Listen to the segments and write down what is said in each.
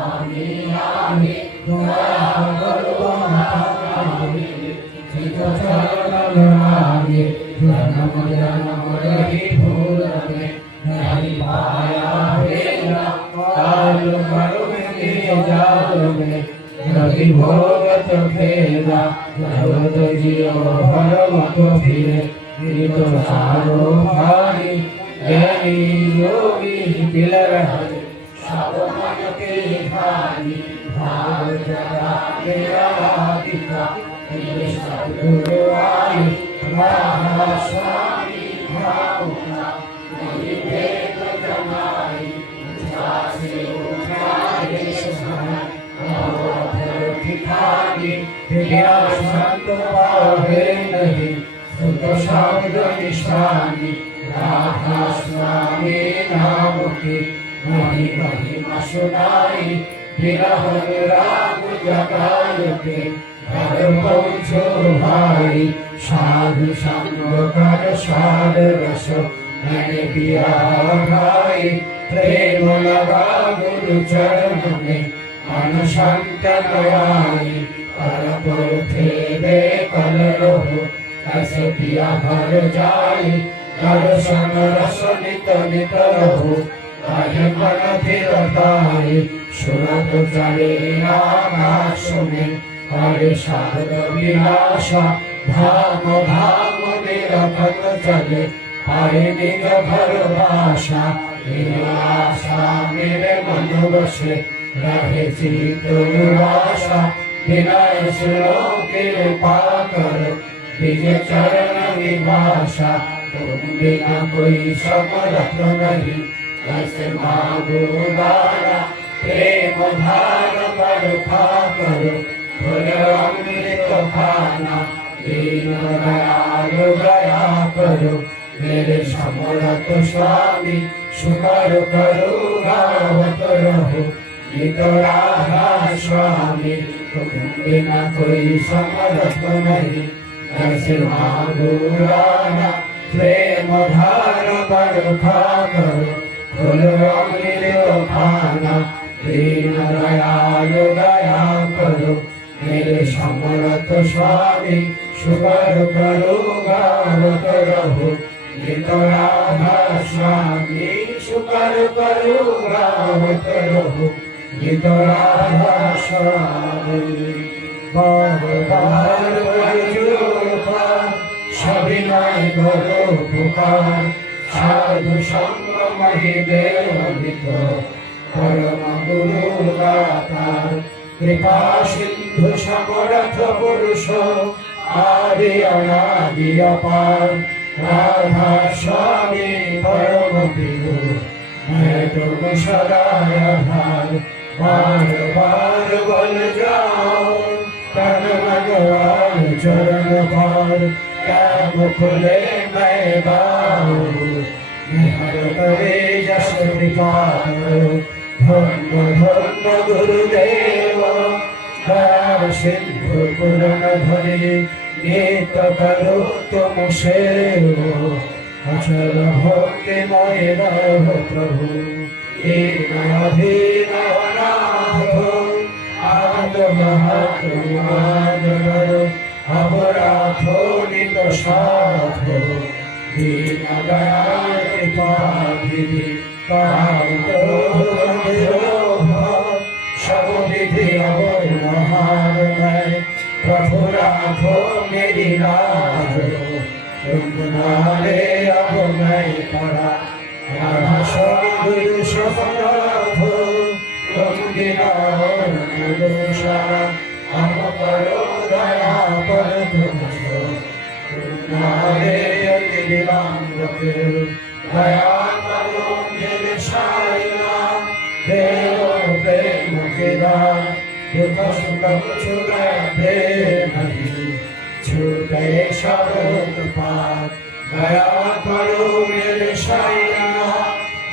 আমি আমি দয়া করো আমি চিত চরণ আমি জনম জনম রহি ভূল में नहीं पाया है काल कर्म के जाल में रवि भोगत भेदा जगत जियो भरम को फिरे तो सारो भाई ज्ञानी योगी दिल रहे सब मन के भाई भाव जरा मेरा दिखा सतगुरु आई राधा स्वामी भावना नहीं भेद जमाई से उठाए ठिकानी तेरा संत पावे नहीं सुत शब्द निशानी राधा स्वामी नाम की नहीं महिमा सुनाई विरह राग जगाय के घर पहुँचो भाई साधु संग कर साध रस मैंने पिया भाई प्रेम लगा गुरु चरण में मन शांत गयाई कर पुरखे बेकल रहो ऐसे पिया भर जाई दर्शन रस नित नित रहो काहे मन फिरताई सुरत चले आकाश में हरे शारद विलासा धाम धाम निरखत चले पाए निज भर भाषा आशा मेरे मन बसे रहे चित उदासा विनय श्लोक कृपा कर निज चरण निवासा तुम बिना कोई समर्थ नहीं ऐसे मांगो दारा प्रेम धार पर खा करो खुद अमृत खाना दीन दयाल दया करो मेरे समर्थ स्वामी सुकर करो गावत रहो नित राधा स्वामी तुम बिना कोई समर्थ नहीं ऐसे मांगो राधा प्रेम धार पर खा करो खुद अमृत खाना दीन दयाल दया करो मेरे समर्थ स्वामी सुकर करो गावत रहो नित राधा स्वामी सुकर करो गावत रहो नित राधा स्वामी बार बार सविनय करो पुकार साधु संग मही देव परम गुरु दातार कृपा सिंधु समर्थ पुरुष आदि अनादि अपार राधा स्वामी परम पियो मैं तुम सदाय आधार बार बार बल जाओ तन मन चरण पार क्या मुखले मैं गाऊं हर करे जस कृपा करो धन्य धन्य गुरुदेव दया सिंधु पूर्ण धरि नित करो तुम सेवो अचल भक्ति मय रहो प्रभु दीन अधीन अनाथ आत्महत्यान करो अपराधो नित साथ दीन दयाल कृपा विधि सब विधि अवहार मैं प्रभु राखो मेरी राह तुम नारे अब मैं पड़ा राधा गुरु समर्थ तुम बिना दोषा हम करो दया पर तुम नारे अति विलंब दया करो मेरे साया देव प्रेम के दान दुख सुख छुटे नहीं छूटे सब पार दया करो मेरे साया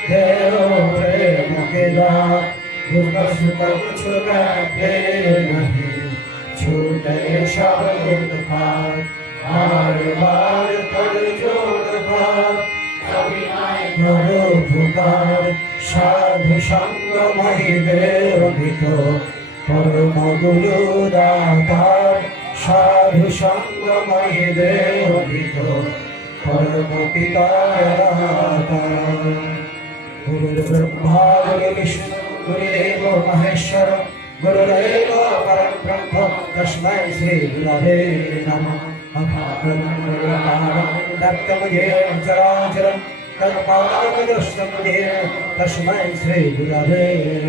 देव प्रेम के दान दुख सुख छुटे नहीं छूटे सब पार बार बार कर जोड़ पार करो पुकार সাধু সঙ্গময়ীদের অভিত পরম গুরু দাতার সাধু সঙ্গময়ীদের অভিত পরম পিতার দাতার গুরুর্ব্রহ্মা গুরুর্বিষ্ণু গুরুদেব মহেশ্বর গুরুরেব পরম ব্রহ্ম তস্मै শ্রী গুরবে নমঃ অকারণ দত্তমযেন চরাচরম তৎপাদপদস্তমযেন তস্मै শ্রী গুরবে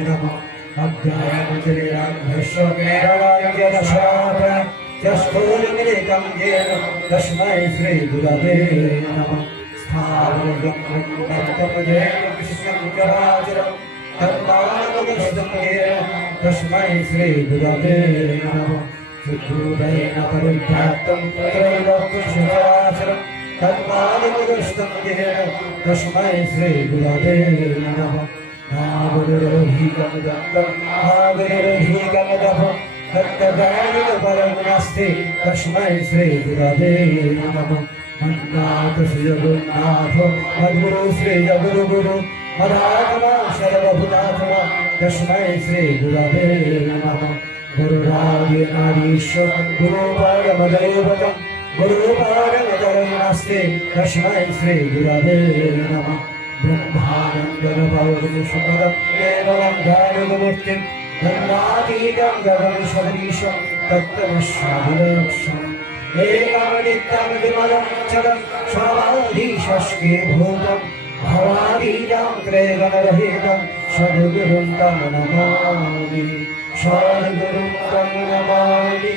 নমঃ अज्ञानतिमिरान्धस्य ज्ञानाञ्जनशलाकया चक्षुरुन्मीलितं येन तस्मै श्रीगुरवे नमः स्थावरं दत्तं येन कृष्णं चराचरं तत्पादपदस्तं येन तस्मै श्रीगुरवे नमः सुदूरेण परिभ्रातं त्रैलोक्यचराचरं तत्पादपदस्तं येन तस्मै श्रीगुरवे नमः नागुरुर्हीकं दत्तं नागुरुर्हीकं दत्तं तत्तदानीयपरं नास्ति तस्मै श्रीगुरवे नमः मन्नाथ श्रीजगन्नाथ मद्गुरु श्रीजगुरुगुरु मदात्मा सर्वभूतात्मा तस्मै श्रीगुरवे नमः गुरुराज्यनारीश्वर गुरुपरमदैवतं गुरुपरमदैवं नास्ति तस्मै श्रीगुरवे नमः ब्रह्मानन्दनपौरुषपदं केवलं ध्यानमूर्तिं गङ्गातीतं गगनशबरीशं तत्त्वमस्याभिलक्षम् एकं नित्यं विमलं चलं स्वामाधीशस्के भूतं भवादीजं त्रैगणरहितं सद्गुरुं तं नमामि सद्गुरुं तं नमामि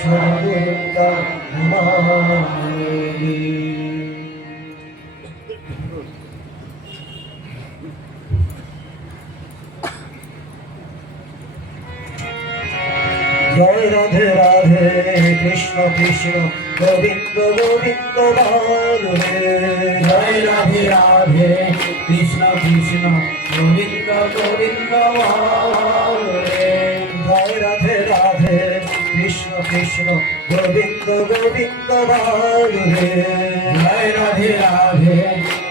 सद्गुरुं तं नमामि जय राधे राधे कृष्ण कृष्ण गोविंद गोविंद बाले जय राधे राधे कृष्ण कृष्ण गोविंद गोविंद बाले जय राधे राधे कृष्ण कृष्ण गोविंद गोविंद बाले जय राधे राधे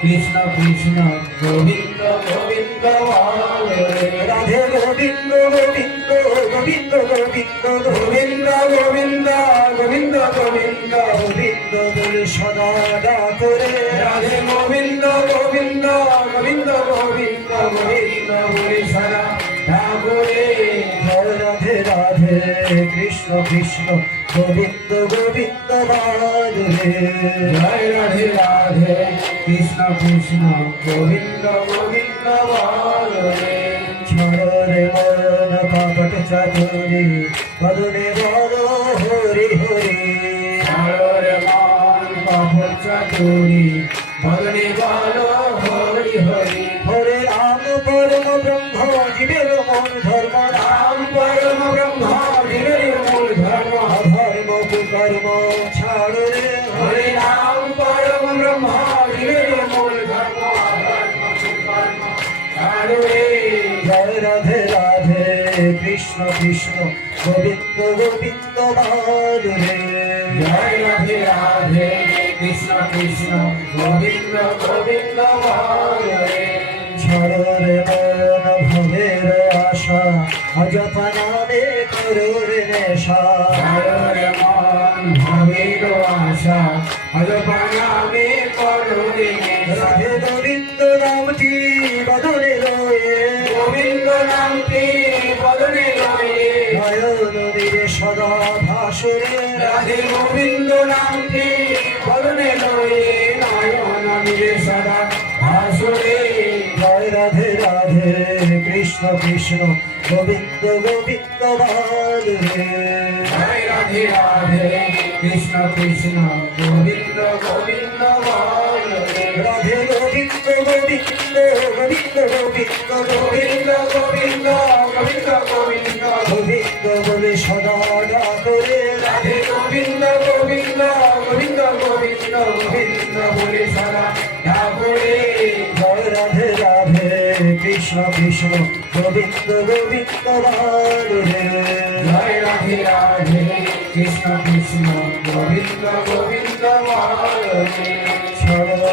कृष्ण कृष्ण गोविंद गोविंद बाले राधे गोविंद गोविंद गोविंद गोविंद गोविंद गोविंद गोविंद गोविंद गोविंद बोले सदा डाकरे राधे गोविंद गोविंद गोविंद गोविंद गोविंद बोले सदा डाकरे जय राधे राधे कृष्ण कृष्ण गोविंद गोविंद बाले जय राधे राधे कृष्ण कृष्ण गोविंद गोविंद बाले छोड़े मन पापट चातुरी बदने बोलो हरि हरि छोड़े मन पापट चातुरी बदने बोलो हरि हरि हरे राम परम ब्रह्म जीवेर मूल धर्म राम परम ब्रह्म जीवेर मूल धर्म अधर्म कुकर्म छाड़ो रे हरे राम परम ब्रह्म जीवेर मूल धर्म अधर्म कुकर्म छाड़ो रे जय राधे राधे कृष्ण कृष्ण गोविंद गोविंद बाले जय राधे राधे कृष्ण कृष्ण गोविंद गोविंद बाले छोड़ो रे मन भवेर आशा अजपना दे करो रे नेशा छोड़ो रे मन भवेर आशा अजपना दे करो रे नेशा राधे गोविंद नामटी बदले लोए गोविंद नामटी बदले लोए नयन निरे सदा भासुरे राधे गोविंद नामटी बदले लोए नयन निरे सदा भासुरे जय राधे राधे कृष्ण कृष्ण गोविंद गोविंद बाले जय राधे राधे कृष्ण कृष्ण गोविंद गोविंद बाले राधे गोविंद गोविंद गोविंद गोविंद गोविंद गोविंद गोविंद गोविंद गोविंद बोले सदा डाकरे राधे गोविंद गोविंद गोविंद गोविंद गोविंद बोले सदा डाकरे जय राधे राधे कृष्ण कृष्ण गोविंद गोविंद बाले जय राधे राधे कृष्ण कृष्ण गोविंद गोविंद बाले छोड़ो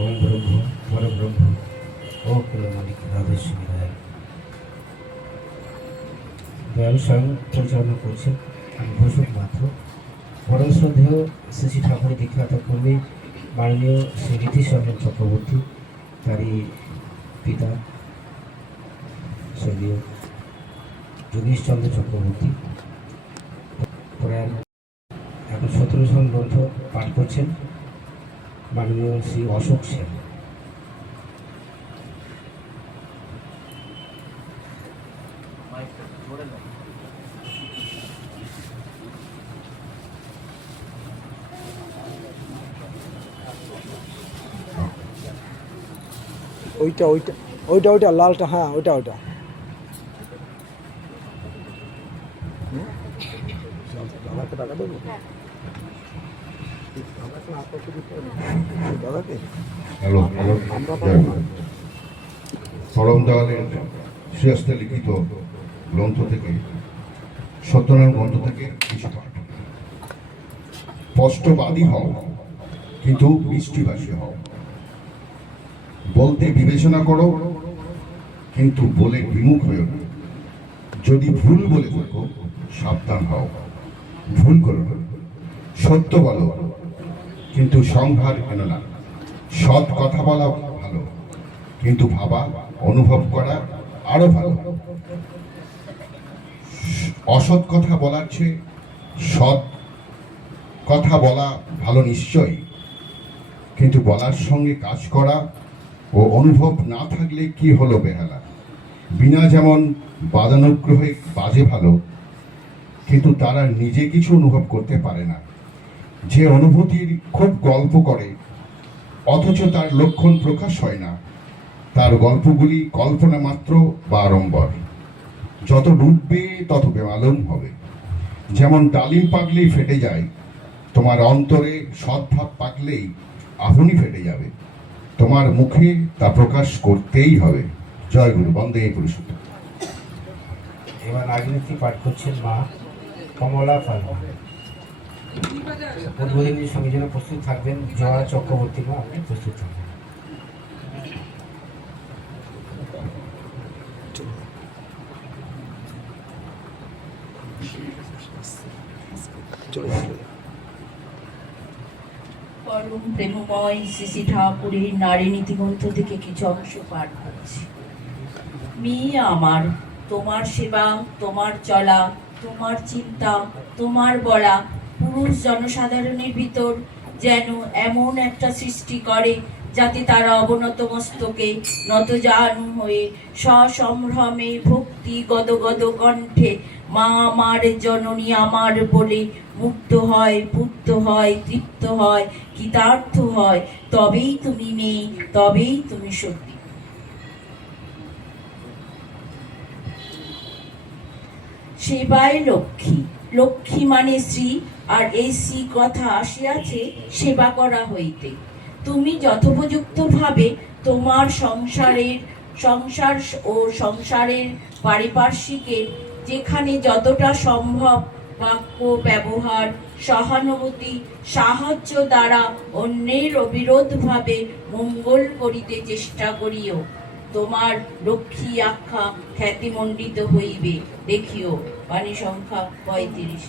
ওম ব্রহ্ম পরব্রহ্ম ও মালিক রাধেশ্বরী দয়াল দয়াল স্বয়ং পরিচালনা করছেন ঘোষক মাত্র পরম শ্রদ্ধেয় শ্রী শ্রী ঠাকুরের দীক্ষাত কর্মী মাননীয় শ্রী নীতিশ রঞ্জন চক্রবর্তী তারই পিতা স্বর্গীয় যোগেশ চন্দ্র চক্রবর্তী প্রয়াণ এখন 17 জন গ্রন্থ পাঠ করছেন মাননীয় শ্রী অশোক সেন। ওইটা ওইটা ওইটা ওইটা লালটা, হ্যাঁ ওইটা ওইটা দাদাকে টাকা দেবো, দাদাকে হ্যালো হ্যালো আমরা পাবো না। পরম দয়ালের শ্রেষ্ঠে লিখিত গ্রন্থ থেকে সত্যনারায়ণ গ্রন্থ থেকে কিছু পাঠ। স্পষ্টবাদী হও কিন্তু মিষ্টিভাষী হও, বলতে বিবেচনা করো কিন্তু বলে বিমুখ হয়েও না। যদি ভুল বলে থাকো সাবধান হও, ভুল করো না। সত্য বলো কিন্তু সংহার কেন না। সৎ কথা বলা ভালো কিন্তু ভাবা অনুভব করা আরো ভালো। অসৎ কথা বলার চেয়ে সৎ কথা বলা ভালো নিশ্চয়ই, কিন্তু বলার সঙ্গে কাজ করা ও অনুভব না থাকলে কি হলো বেহালা। বিনা যেমন বাদানুগ্রহে বাজে ভালো, কিন্তু তারা নিজে কিছু অনুভব করতে পারে না। যে অনুভূতির খুব গল্প করে অথচ তার লক্ষণ প্রকাশ হয় না, তার গল্পগুলি কল্পনা মাত্র বা আড়ম্বর। যত ডুববে তত বেমালুম হবে। যেমন ডালিম পাকলেই ফেটে যায়, তোমার অন্তরে সদ্ভাব পাকলেই আপনি ফেটে যাবে। তোমার মুখে তা প্রকাশ করতেই হবে। জয় গুরু, বন্দে পুরুষোত্তম। এবার রাজনীতি পাঠ করছেন মা কমলা পাল। উদ্বোধনীর সঙ্গে যেন প্রস্তুত থাকবেন জয়া চক্রবর্তী মা, আপনি প্রস্তুত থাকবেন। পরম প্রেমময় শ্রী শ্রী ঠাকুরের নারী নীতিগ্রন্থ থেকে কিছু অংশ পাঠ করছি। মেয়ে আমার, তোমার সেবা, তোমার চলা, তোমার চিন্তা, তোমার বলা পুরুষ জনসাধারণের ভিতর যেন এমন একটা সৃষ্টি করে যাতে তারা অবনত মস্তকে নতজানু হয়ে সসম্ভ্রমে ভক্তি গদগদ কণ্ঠে মা আমার, জননী আমার বলে মুক্ত হয়, পুত্র হয়, তৃপ্ত হয়, কৃতার্থ হয়। তবেই তুমি মেয়ে, তবেই তুমি সত্যি। সেবায় লক্ষ্মী, লক্ষ্মী মানে শ্রী, আর এই শ্রী কথা আসিয়াছে সেবা করা হইতে। তুমি যথোপযুক্ত ভাবে তোমার সংসার ও সংসারের পারিপার্শ্বিকের যেখানে যতটা সম্ভব বাক্য ব্যবহার, সহানুভূতি, সাহায্য দ্বারা অন্যের অবিরোধভাবে মঙ্গল করিতে চেষ্টা করিও। তোমার লক্ষ্মী আখ্যা খ্যাতিমণ্ডিত হইবে। দেখিও বাণী সংখ্যা 35।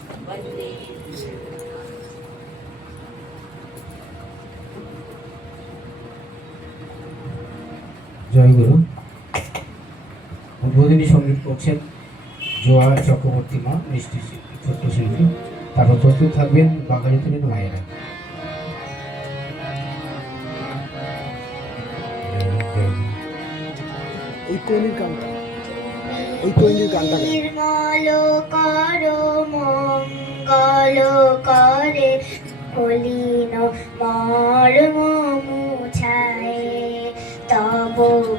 জয় গুরু। উদ্বোধনী সঙ্গীত করছেন জয়া চক্রবর্তী মা, মিষ্টি ছোট্ট শিল্পী। তারপর প্রস্তুত থাকবেন বাঙালিতুলের মায়েরা। এই কোয়েলির গানটা, এই কোয়েলির গানটা নির্মল করো মঙ্গল করে হলিন মর্ম মুছায় তব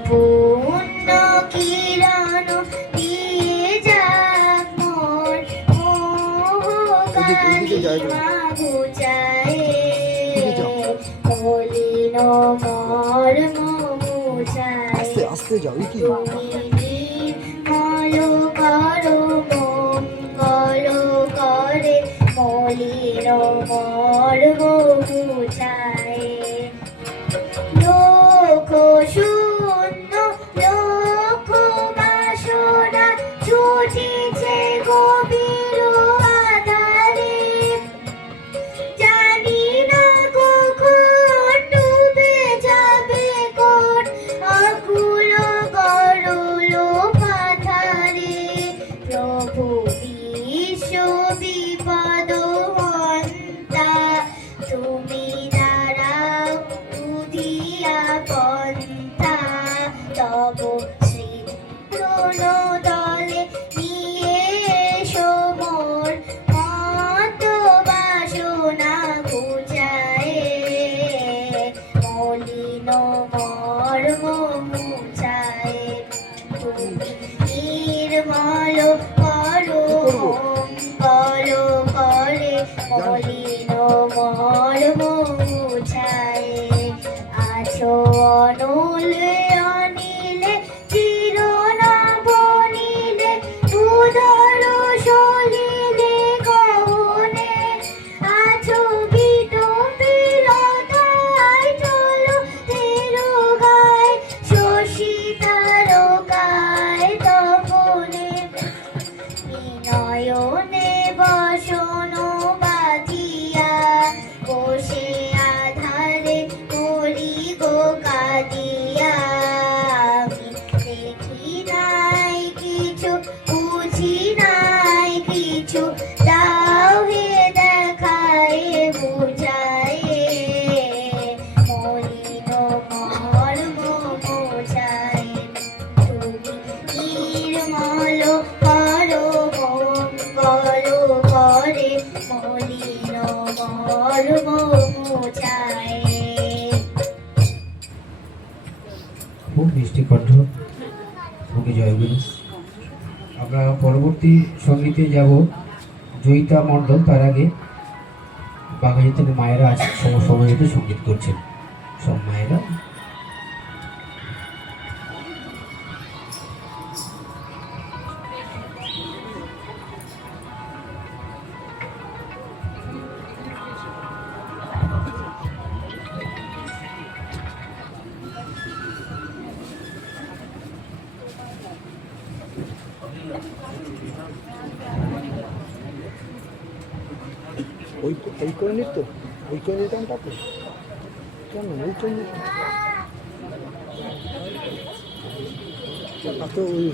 পূর্ণ কিরণ দিয়ে যাক মোর বুঝায় হলিন মর্ম মুছায়। আস্তে আস্তে যাও, কি মল করো মঙ্গল করে মলিন মর্ম বুঝায়। শূন্য লক্ষ বাসনা ছুটিছে গভীর আধারে জানি না কখন ডুবে যাবে কোন আকুল গরল পাথারে প্রভু বিশ্ব বিপদ হন্তা তুমি দাঁড়াও বুধিয়া পন্থা তব শ্রী দলে নিয়ে এসো মোর মত বাসনা ঘুচায়ে মলিন মর্ম মুছায়ে তুমি নির্মল করো মঙ্গল করে মলিন মর্ম মুছায়ে আছো অনলে অনিলে চির নবনীলে উদর সলিলে গহনে আছো বিটপিলতায় চলো তেরো গায় শশী তারকায় তপনে বিনয়নে বসন বাঁধিয়া বসে আধারে করি গো কাঁদিয়া আমি দেখি নাই কিছু বুঝি নাই কিছু দাও হে দেখায় বুঝায়ে মলিন মর্ম বোঝায় তুমি নির্মল করো মঙ্গল করে মলিন মর্ম বোঝায়। খুব মিষ্টি কণ্ঠ, ওকে জয়গুরু। আমরা পরবর্তী সঙ্গীতে যাব জয়িতা মণ্ডল। তার আগে বাঘাযতীনের মায়েরা আজ সমবেত সঙ্গীত করছেন, সব মায়েরা। ওই করে নিত, ওই করে নিতাম তাকে কেন ওই করে নিতাম তো ওই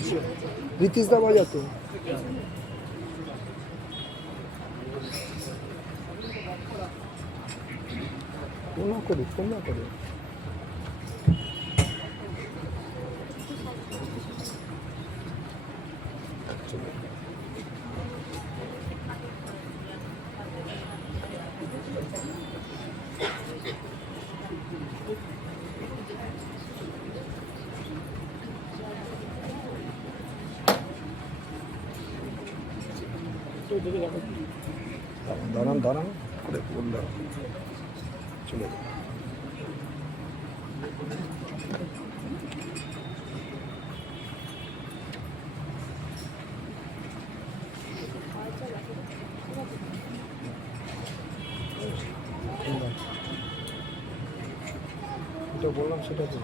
নীতিশ দা বাজাতো ফোন না করে দাঁড়ান দাঁড়ান করে বললে চলে যাবে। যেটা বললাম সেটা তো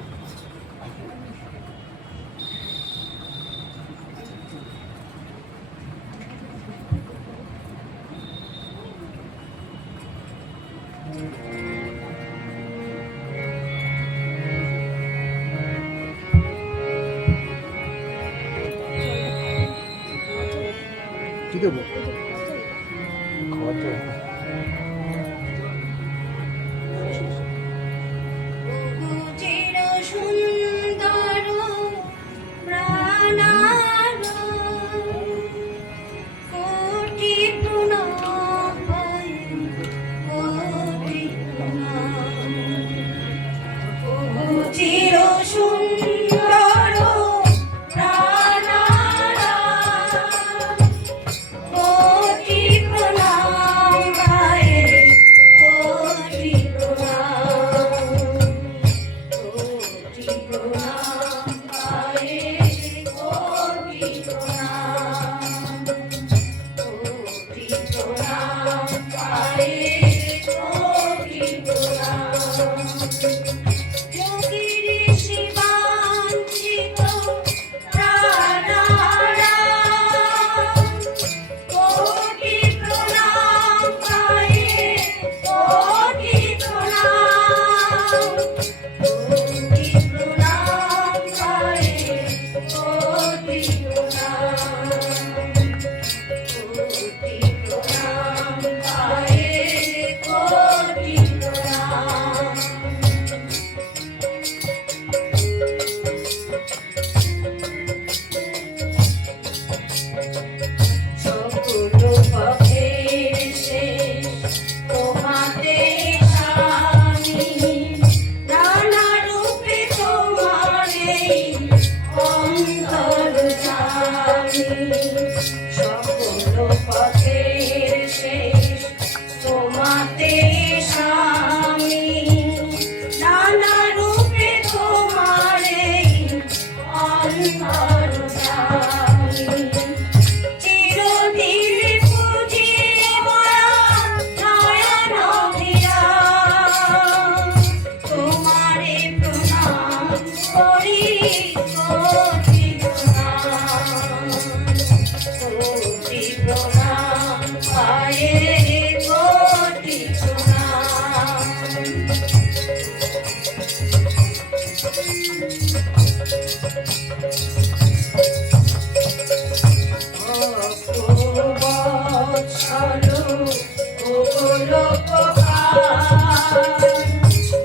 কি দেবো খাওয়া তো চির সুন্দর প্রাণার কোটি প্রণাম কোটি প্রণাম চির সুন্দর প্রাণার কোটি প্রণাম কোটি প্রণাম কোটি প্রণাম কোটি প্রণাম কোটি প্রণাম কোটি প্রণাম যোগীর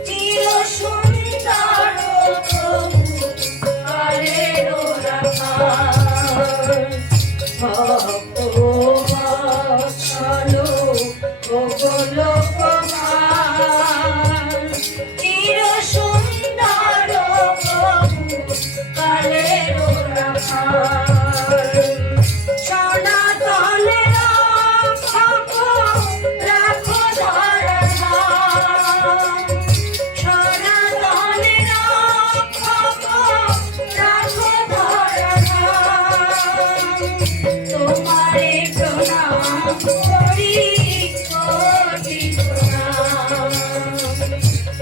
চির সুন্দর প্রভু করেন রাখাল। ভক্ত বৎসল গোলকমান, চির সুন্দর প্রভু করেন রাখাল। সনাতনের রক্ষক রাখো ধরাধাম, সনাতনের রক্ষক রাখো ধরাধাম। তোমারে প্রণাম করি কোটি প্রণাম,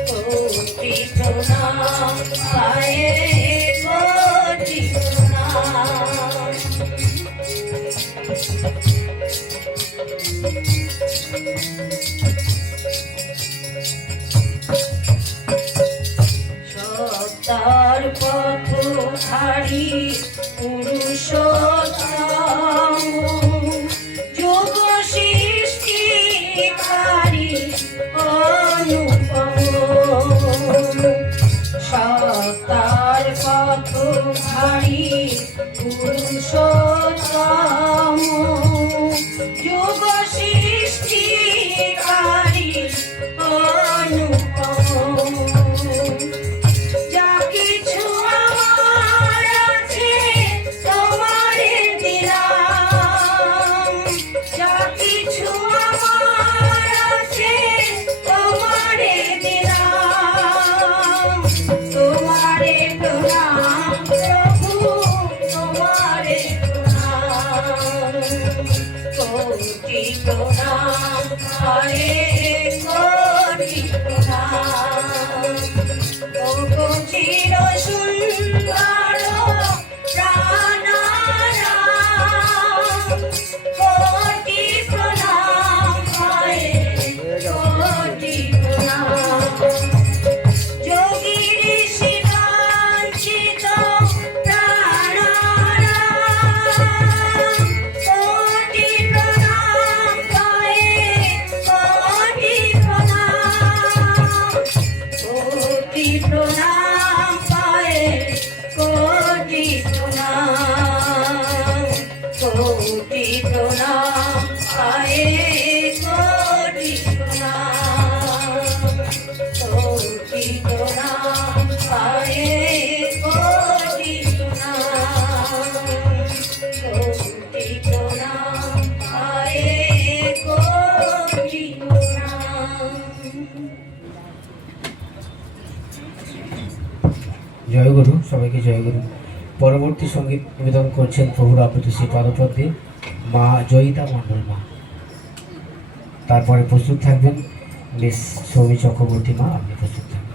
কোটি প্রণাম পায়ে কোটি প্রণাম। সত্তার পথধারী পুরুষোত্তম, যোগ সৃষ্টিকারী অনুপম। সত্তার পথধারী পুরুষোত্তম, যোগ সৃষ্টিকারী অনুপম। যা কিছু আমার আছে তোমারে দিলাম, যা কিছু আমার আছে তোমারে দিলাম। তোমারে প্রণাম প্রভু, তোমারে প্রণাম, কোটি প্রণাম হরে কোটি প্রণাম। ওগো চির সুন্দর প্রাণারাম, কোটি প্রণাম হরে কোটি প্রণাম। যোগী ঋষি কাঞ্চিত প্রাণারাম, কোটি প্রণাম হরে কোটি প্রণাম। কোটি প্রণাম পায়ে কোটি প্রণাম, কোটি প্রণাম পায়ে কোটি প্রণাম, কোটি প্রণাম পায়ে কোটি প্রণাম, কোটি প্রণাম পায়ে কোটি প্রণাম। জয়গুরু, সবাইকে জয়গুরু। পরবর্তী সঙ্গীত নিবেদন করছেন প্রভুর আপ্লুত শ্রী পাদপদ্মে মা জয়িতা মণ্ডল মা। তারপরে প্রস্তুত থাকবেন মিস সৌমি চক্রবর্তী মা, আপনি প্রস্তুত থাকবেন।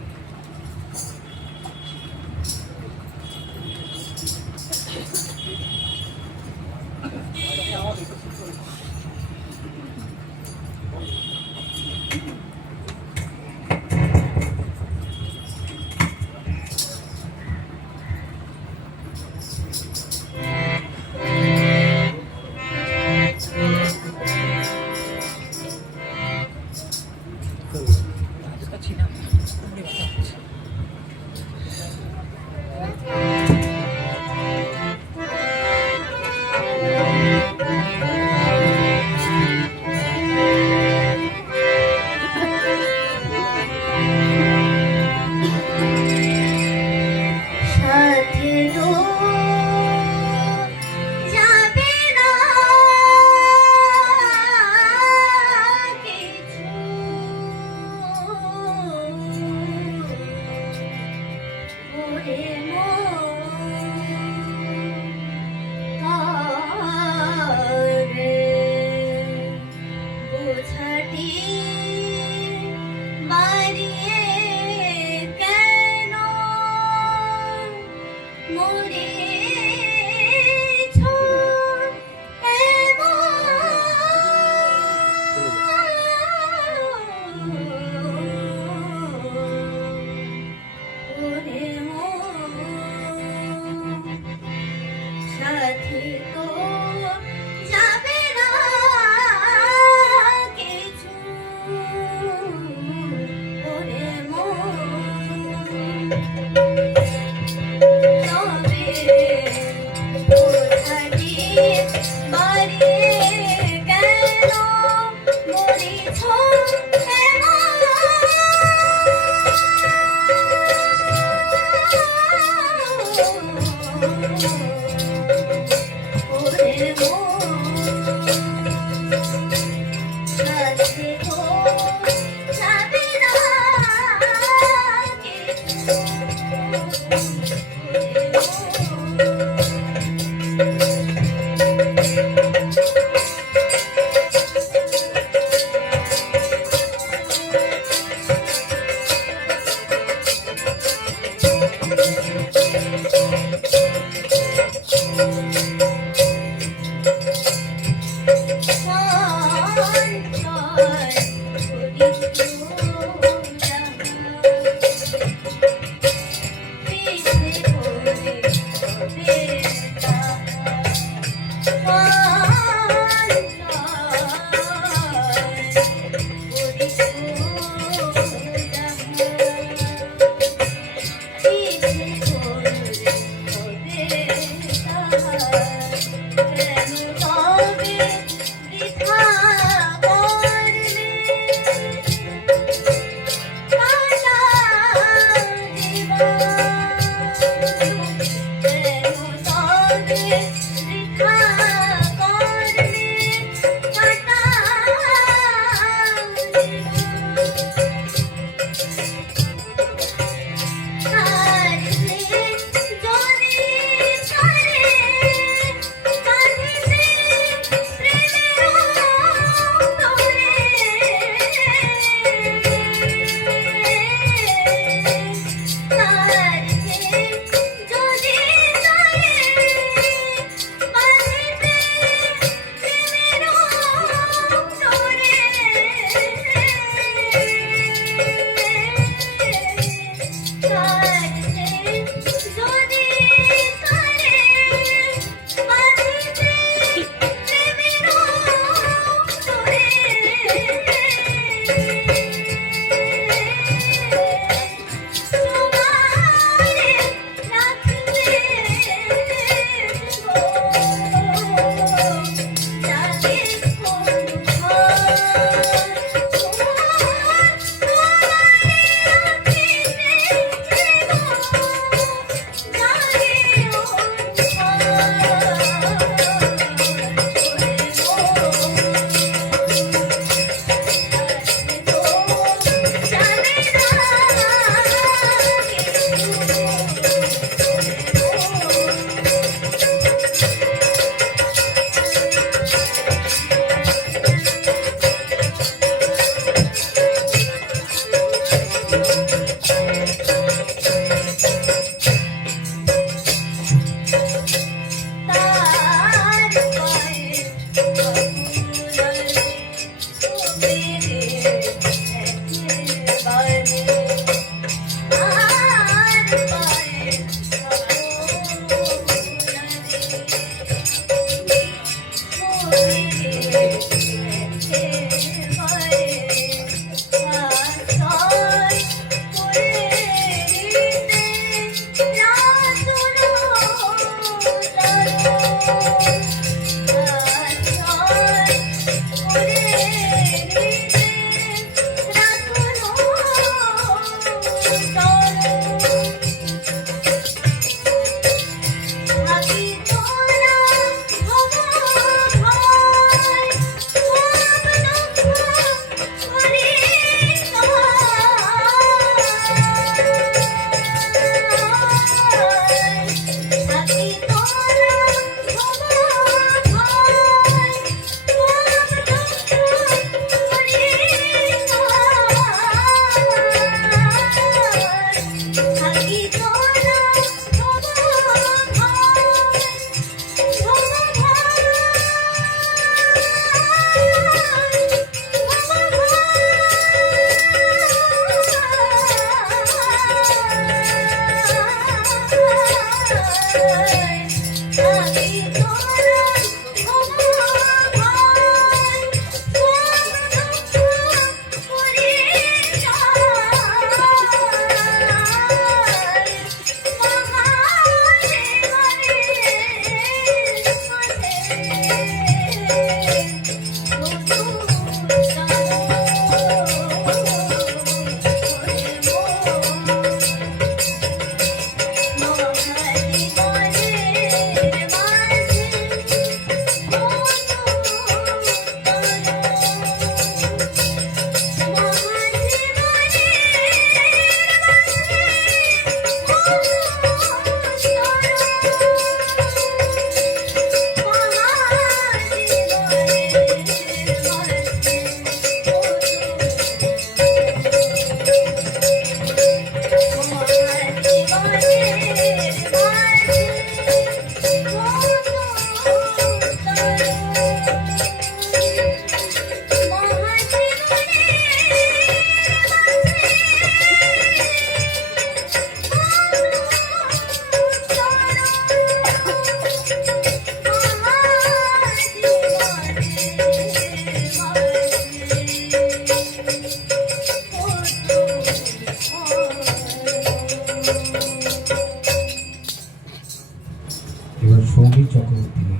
চক্রবর্তী মা।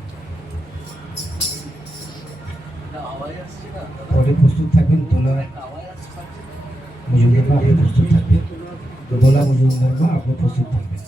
পরে প্রস্তুত থাকবেন দোলা মজুমদার মা, আপনি প্রস্তুত থাকবেন। দোলা মজুমদার মা, আপনি প্রস্তুত থাকবেন।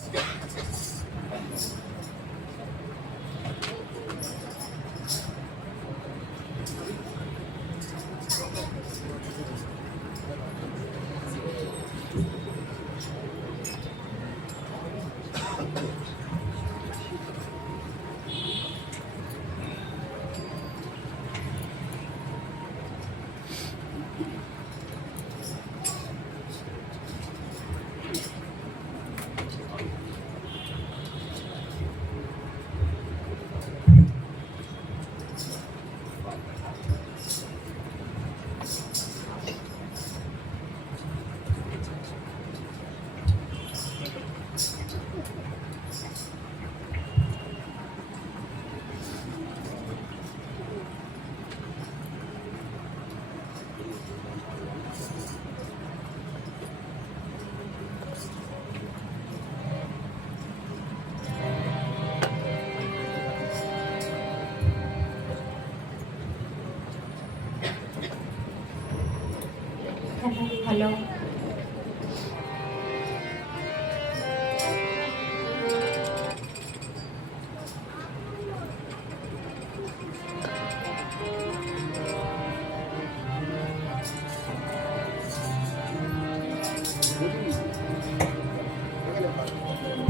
হ্যালো,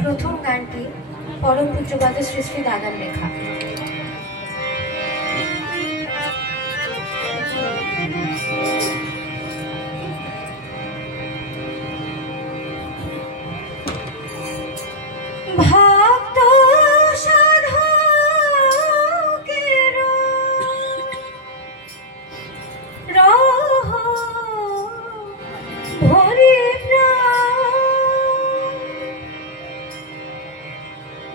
প্রথম গানটি পরম পূজ্যপাদ শ্রী শ্রী দাদার লেখা। ভক্ত সাধকের রহ ভরি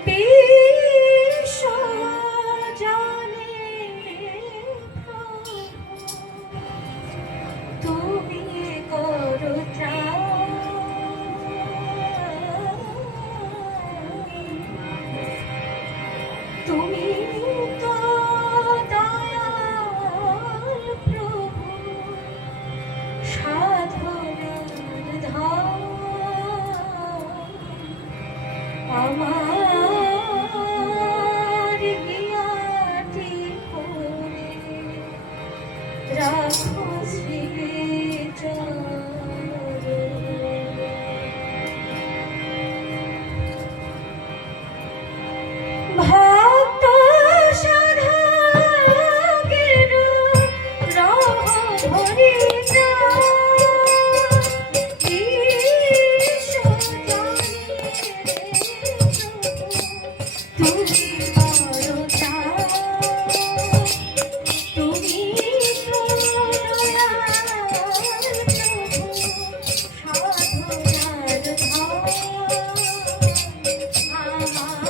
বিশ্ব জানে তুমি করো তুমি তো দয়াল প্রভু সাধনার ধাম আমার গিয়াটি করে রাখো শ্রীচরণে। ভক্ত সাধকের রহ ভরি তুমি করো তুমি সাধনার ধাম আমার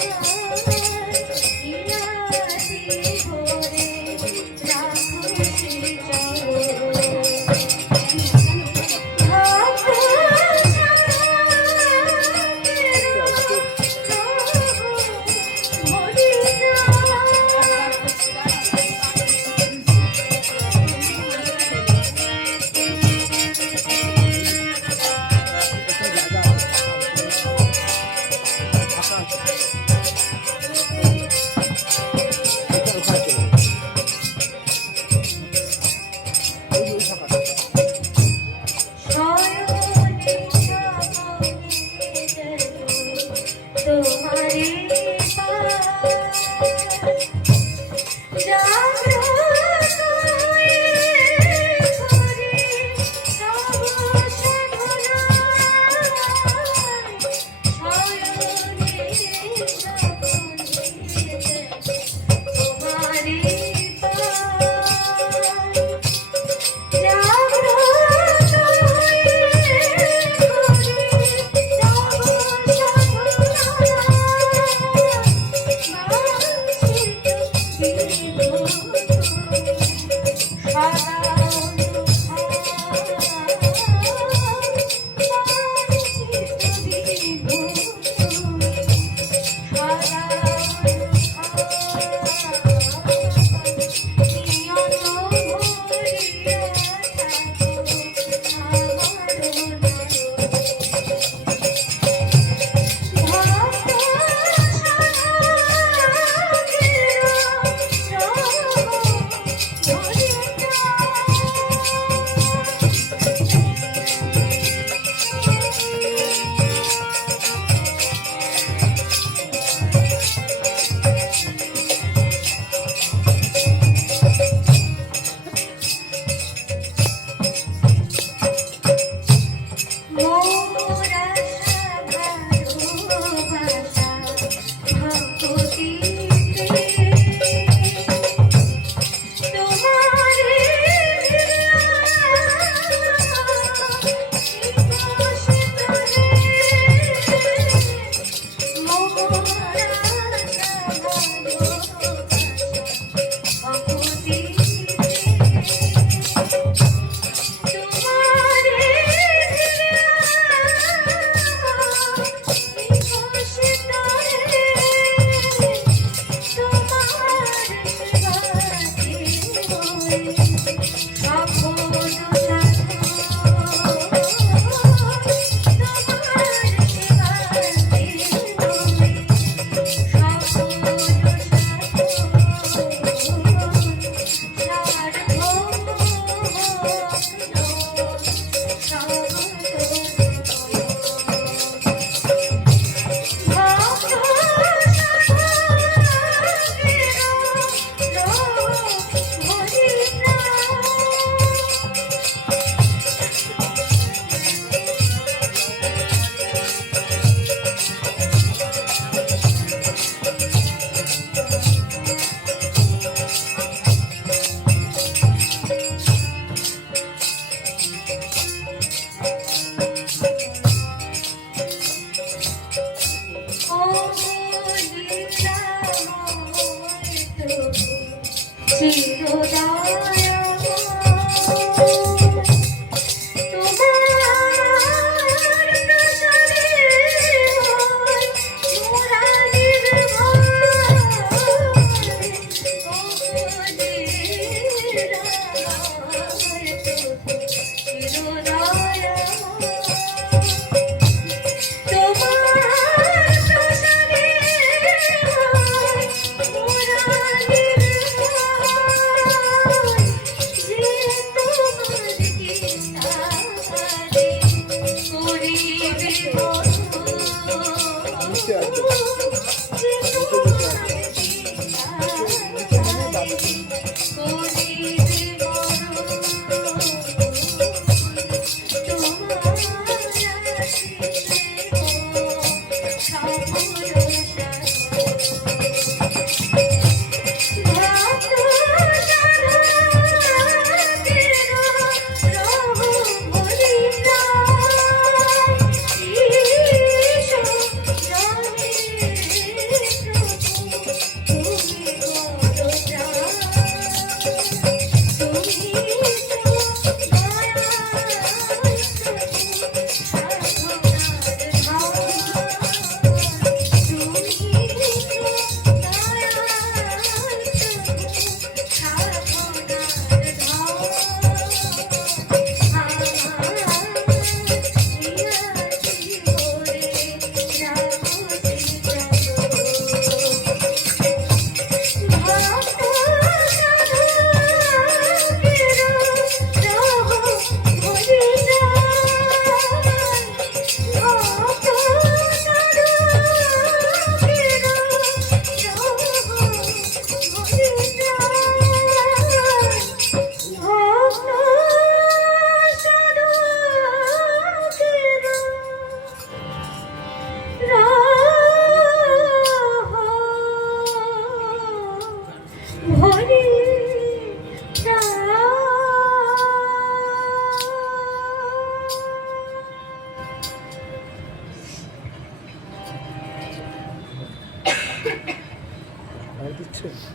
হচ্ছে?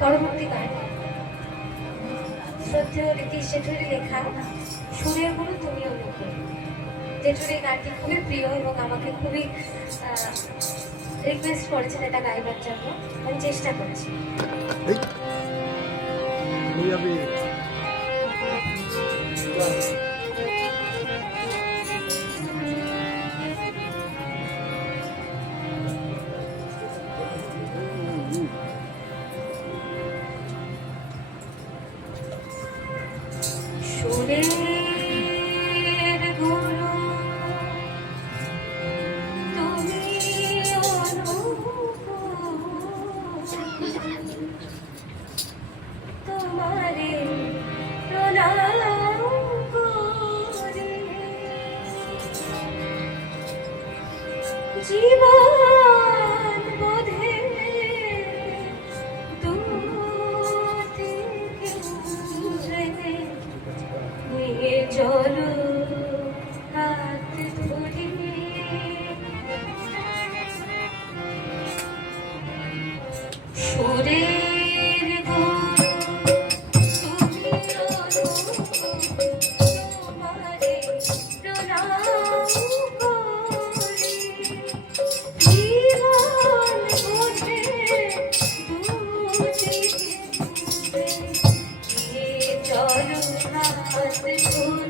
পরবর্তী গান শ্রদ্ধেয় রীতিশ জেঠুরি লেখা সুরের গুরু তুমি অনুকূল। জেঠুরি গানটি খুবই প্রিয় এবং আমাকে খুবই রিকোয়েস্ট করেছেন এটা গাইবার জন্য। আমি চেষ্টা করছি। সুরের গুরু তুমি তোমারে প্রণাম করে জীবন বোধে চলো হাত ধরে সুরের গুরু তুমি তোমারে প্রণাম করে জীবন বোধে চলো হাত ধরে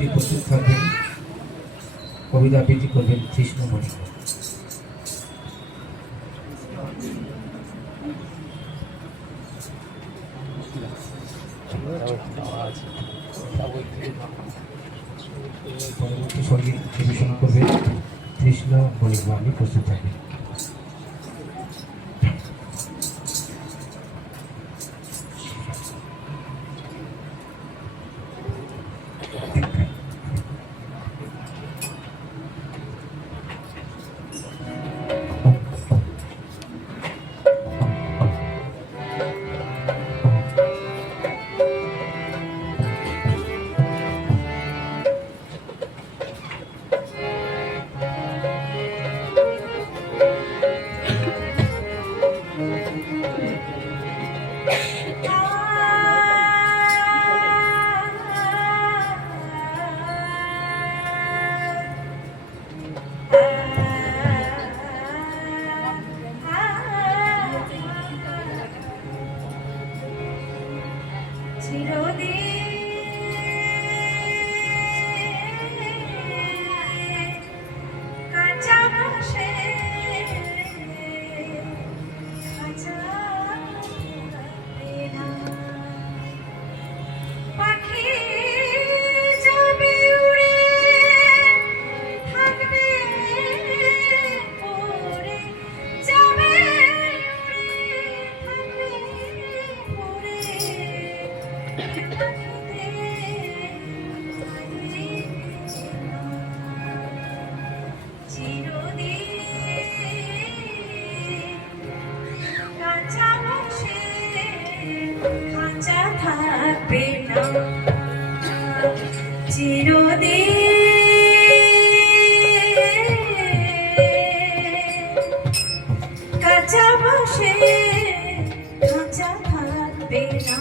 মঞ্চে উপস্থিত থাকবেন, কবিতা আবৃত্তি করবেন কৃষ্ণমণি। পরবর্তী সঙ্গীত পরিবেশন করবেন কৃষ্ণ মণিবাণী, প্রস্তুত থাকবেন। কাঁচা বসে খাঁচা থাকবে না।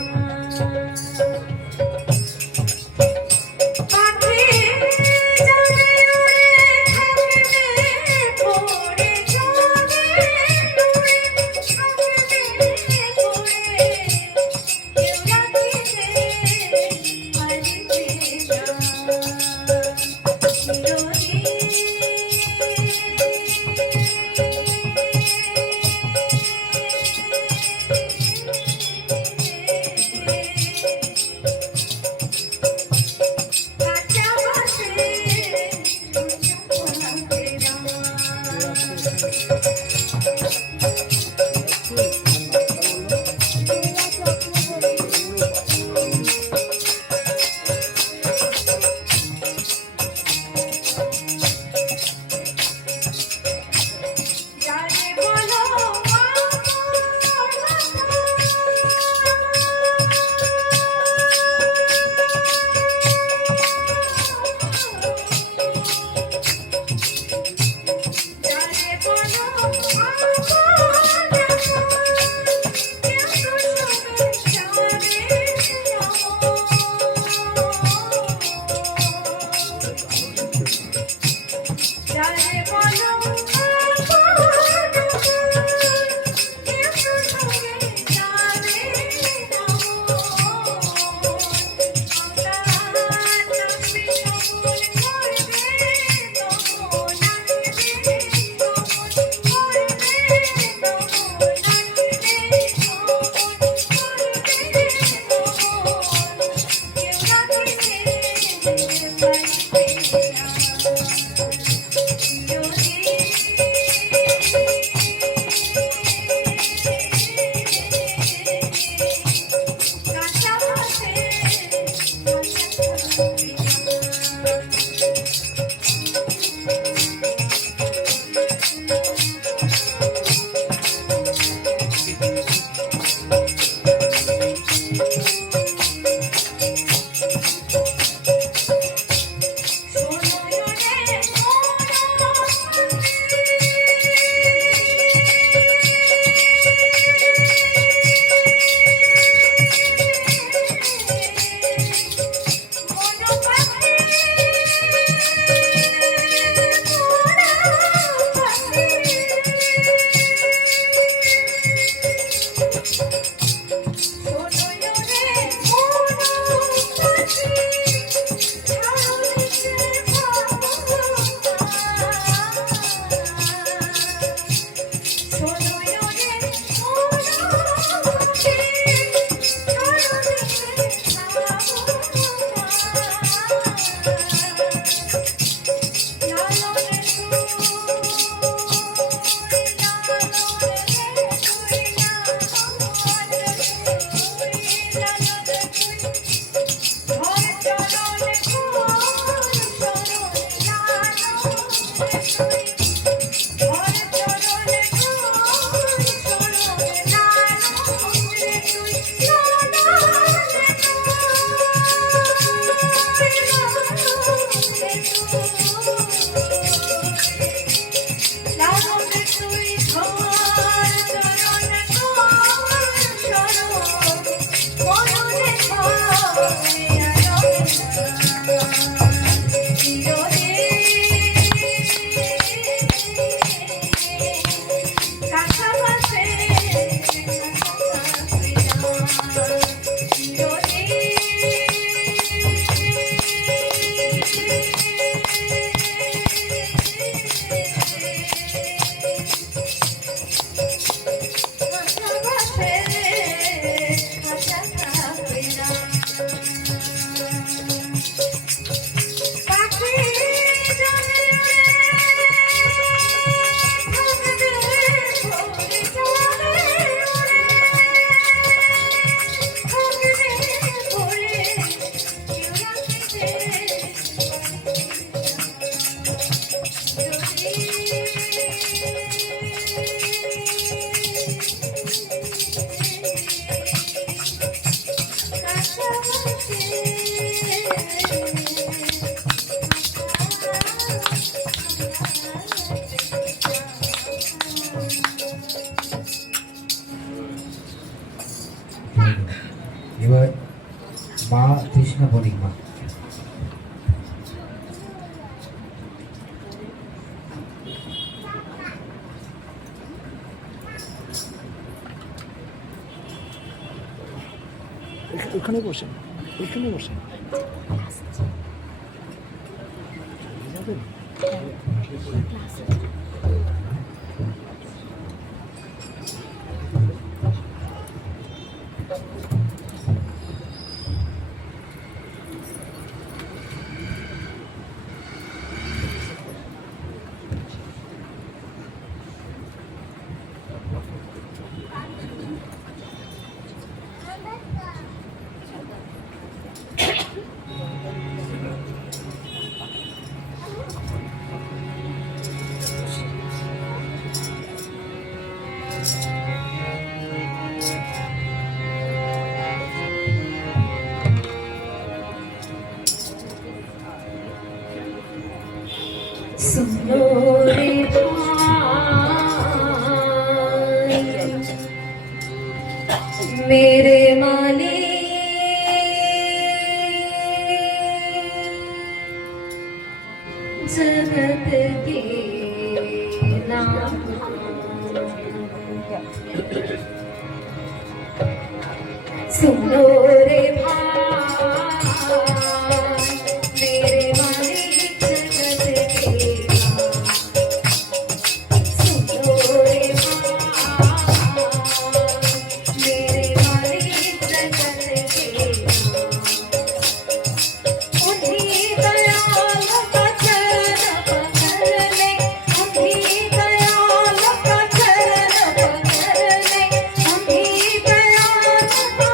না বণিক মা। ওইখানে বসেন, ওইখানে বসেন। যাবেন? सुनो रे भाई मेरे मालिक जगत के नाम सुनो रे भाई मेरे मालिक जगत के सुनो रे भाई मेरे मालिक जगत के उन्हीं दयाल का चरण पकड़ ले उन्हीं दयाल का चरण पकड़ ले उन्हीं दयाल का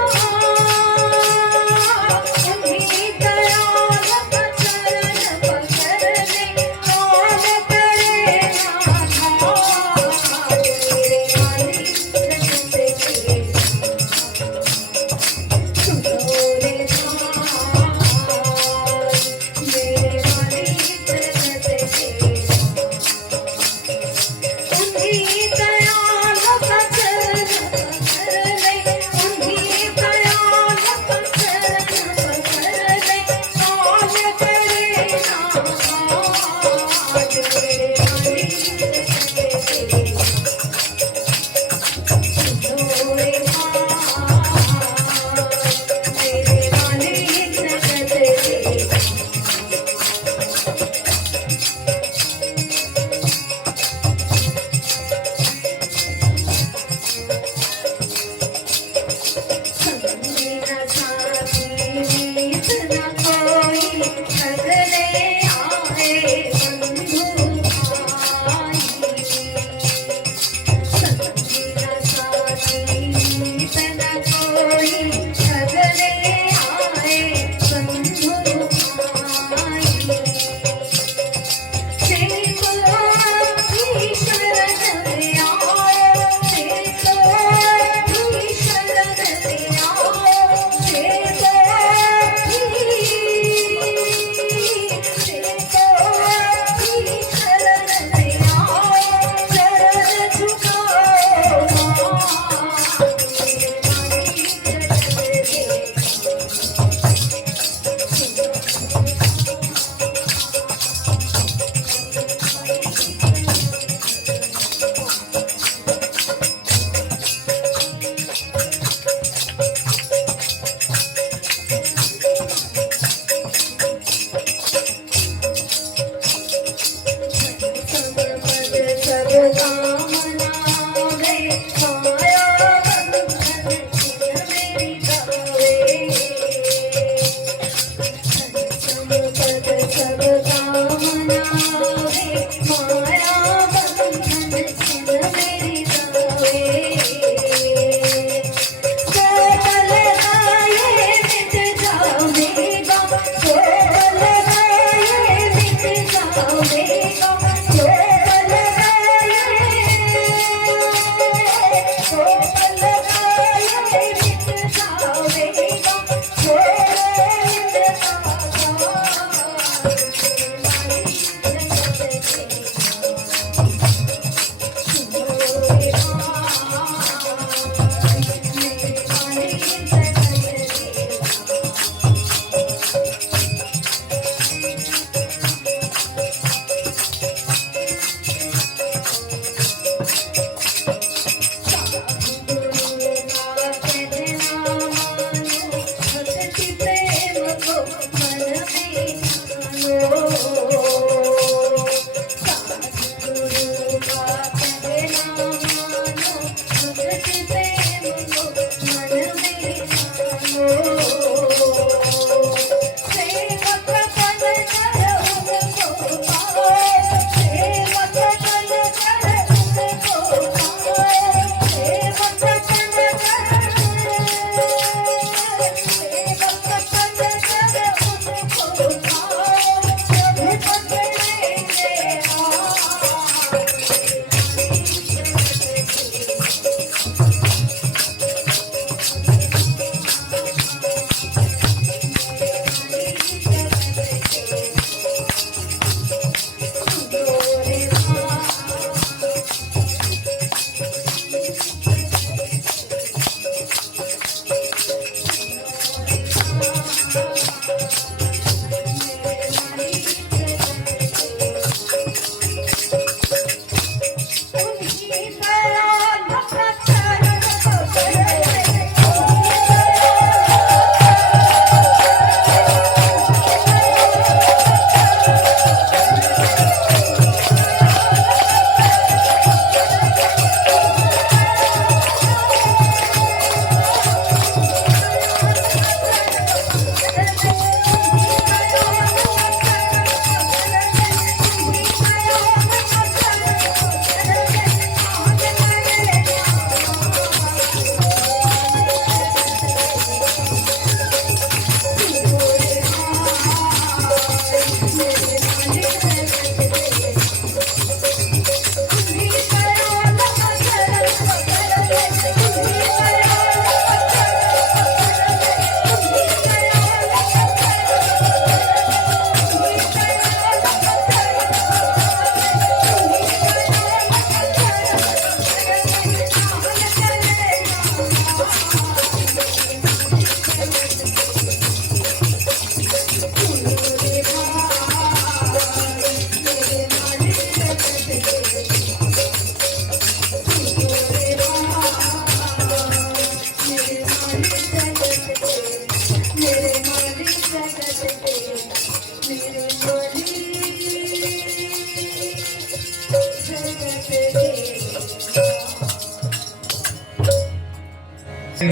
কে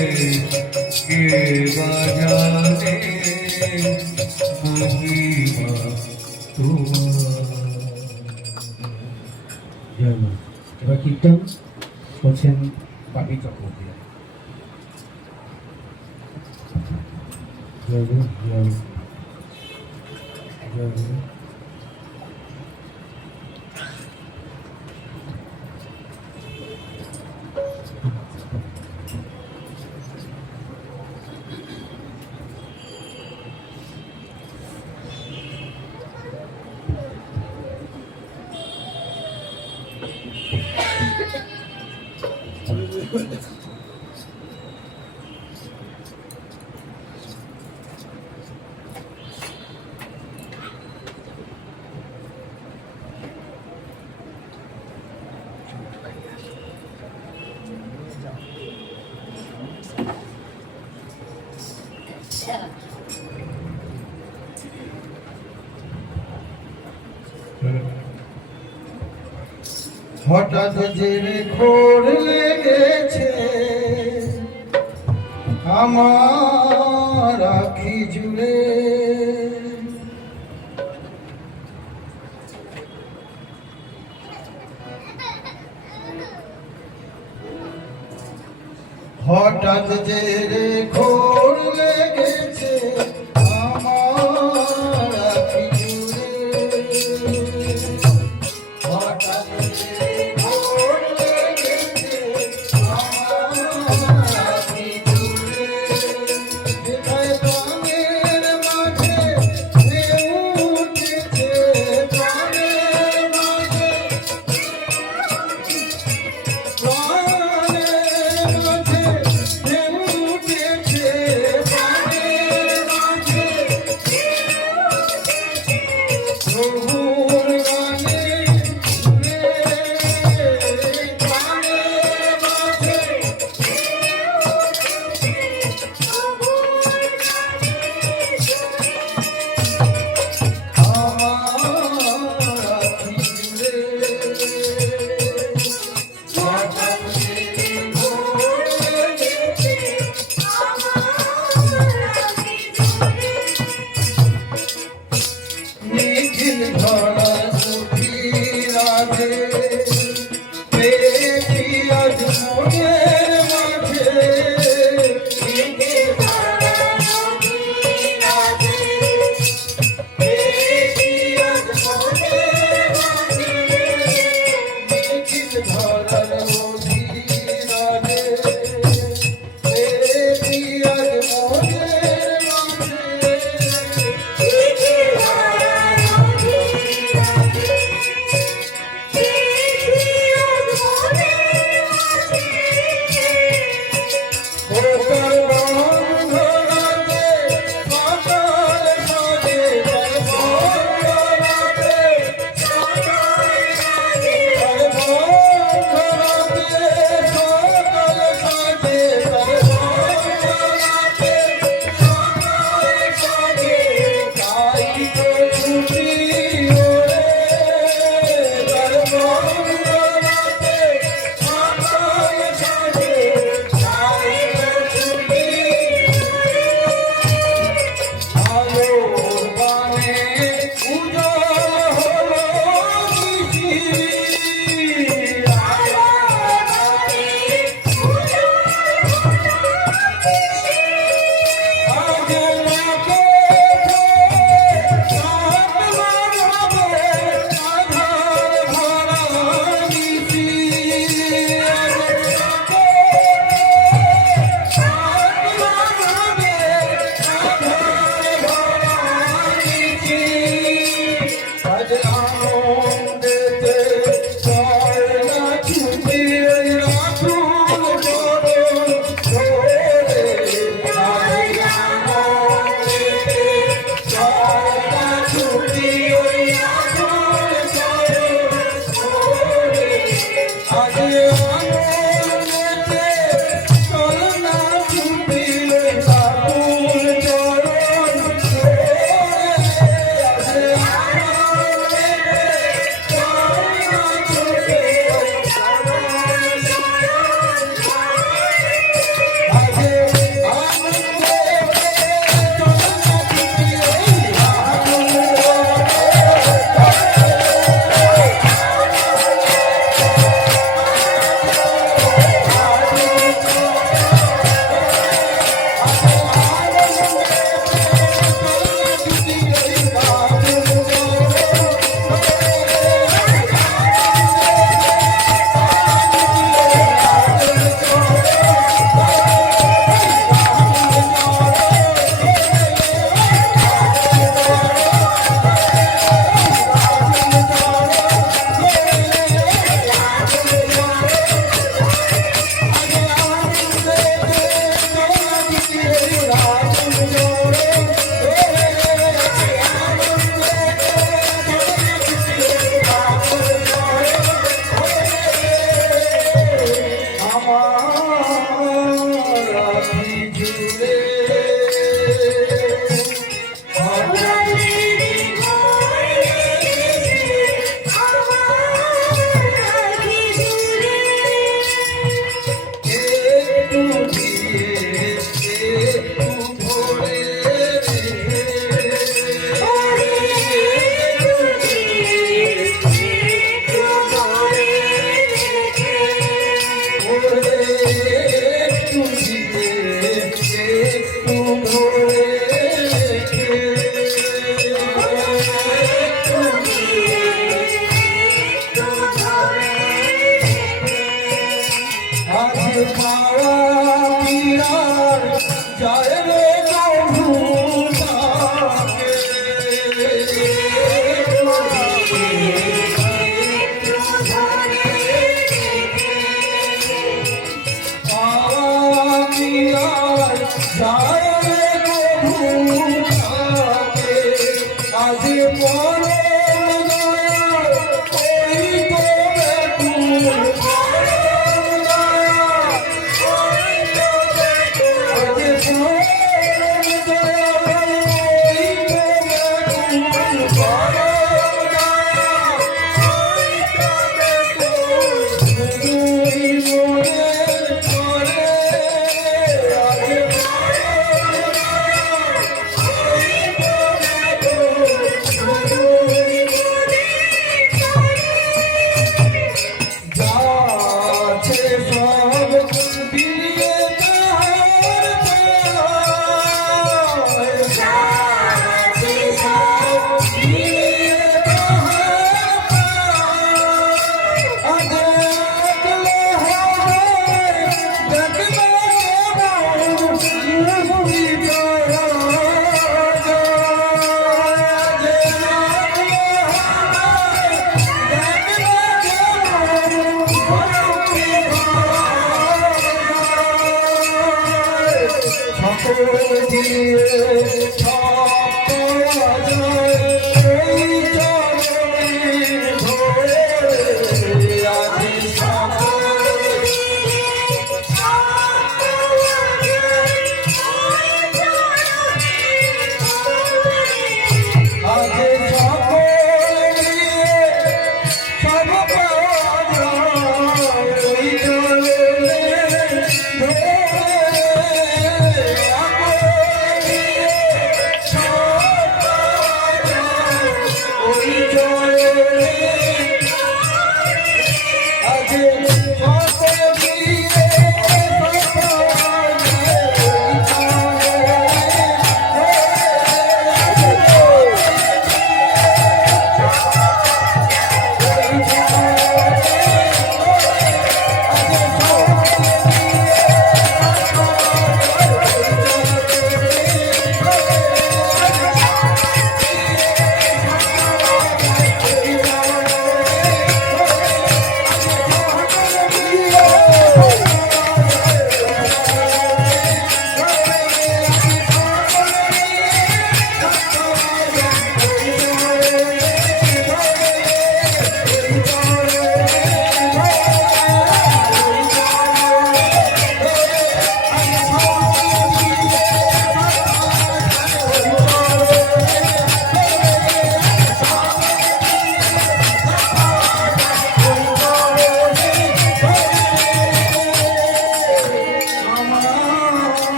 বাজানে মহিমা তোমার। জয় মা। এবার কীর্তন করছেন বাপি চক্রবর্তী। জয় গুরু, জয় গুরু, জয় গুরু। হঠাৎ জেনে খোর লেগেছে আমার আখি জুড়ে, হঠাৎ জেনে খোর লেগেছে আমার আখি জুড়ে, হঠাৎ আজ পাওয়া পিরার যায় রে প্রভু পাওয়া পিরার যায় রে প্রভু আজ মনে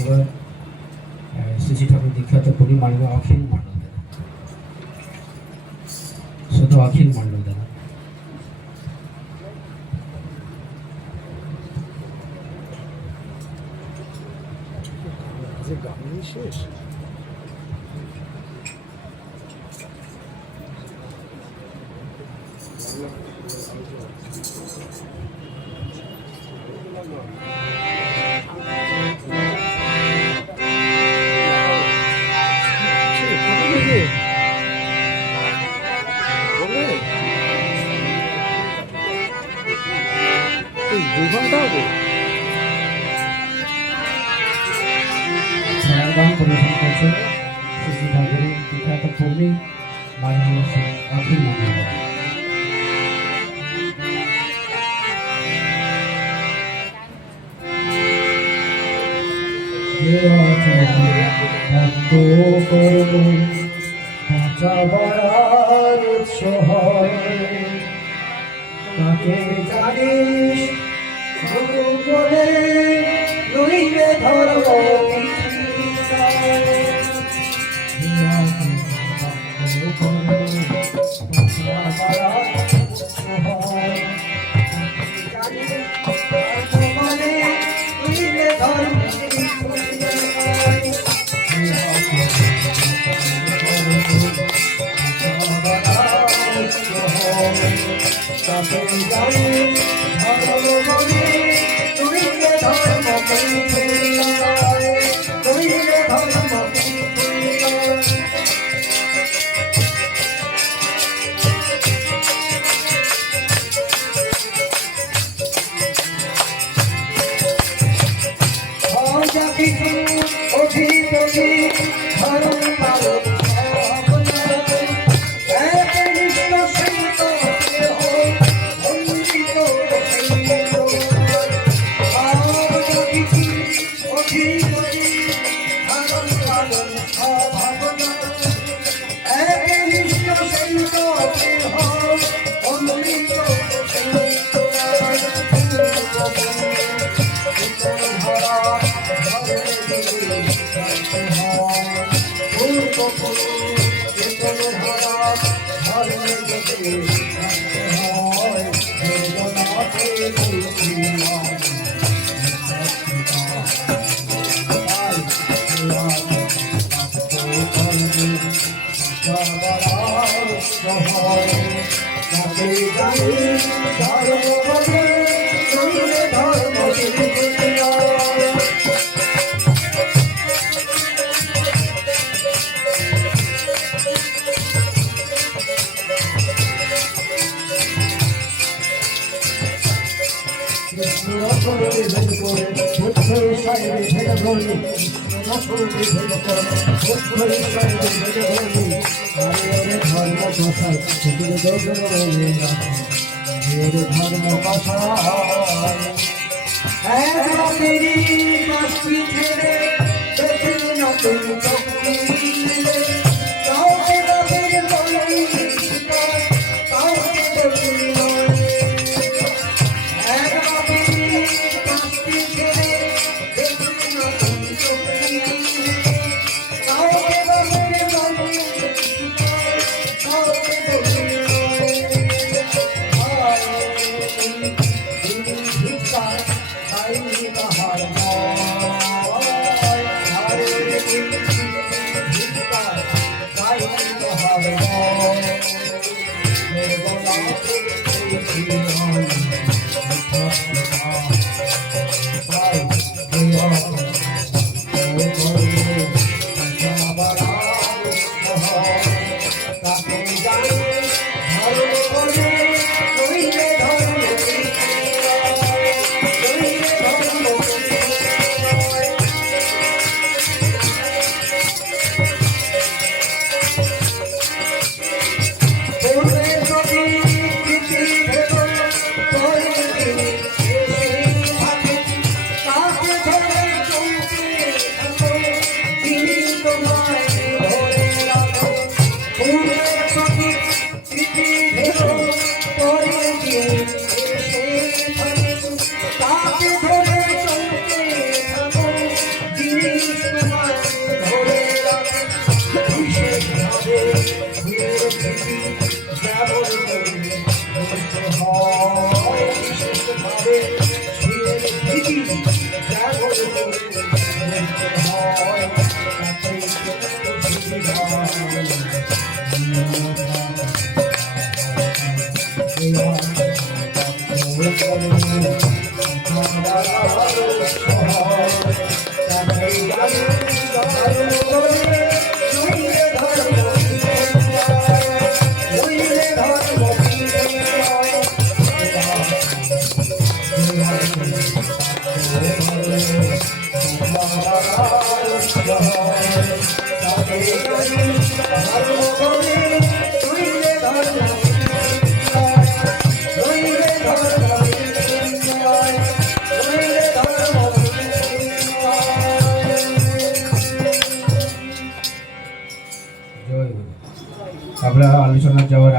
এবার শ্রী ঠাকুর বিখ্যাত কবি মাননীয় অখিল মণ্ডল দাদা, শুধু অখিল মণ্ডল দাদা। গান শেষ এই 2 ঘন্টা হবে? ছায়াগান পরিবেশন করছে শ্রী ঠাকুরের বিখ্যাত কর্মী মাননীয় শ্রী অখিল মজুমদার। তাকে জানিস গুরু বলে লইলে ধর্ম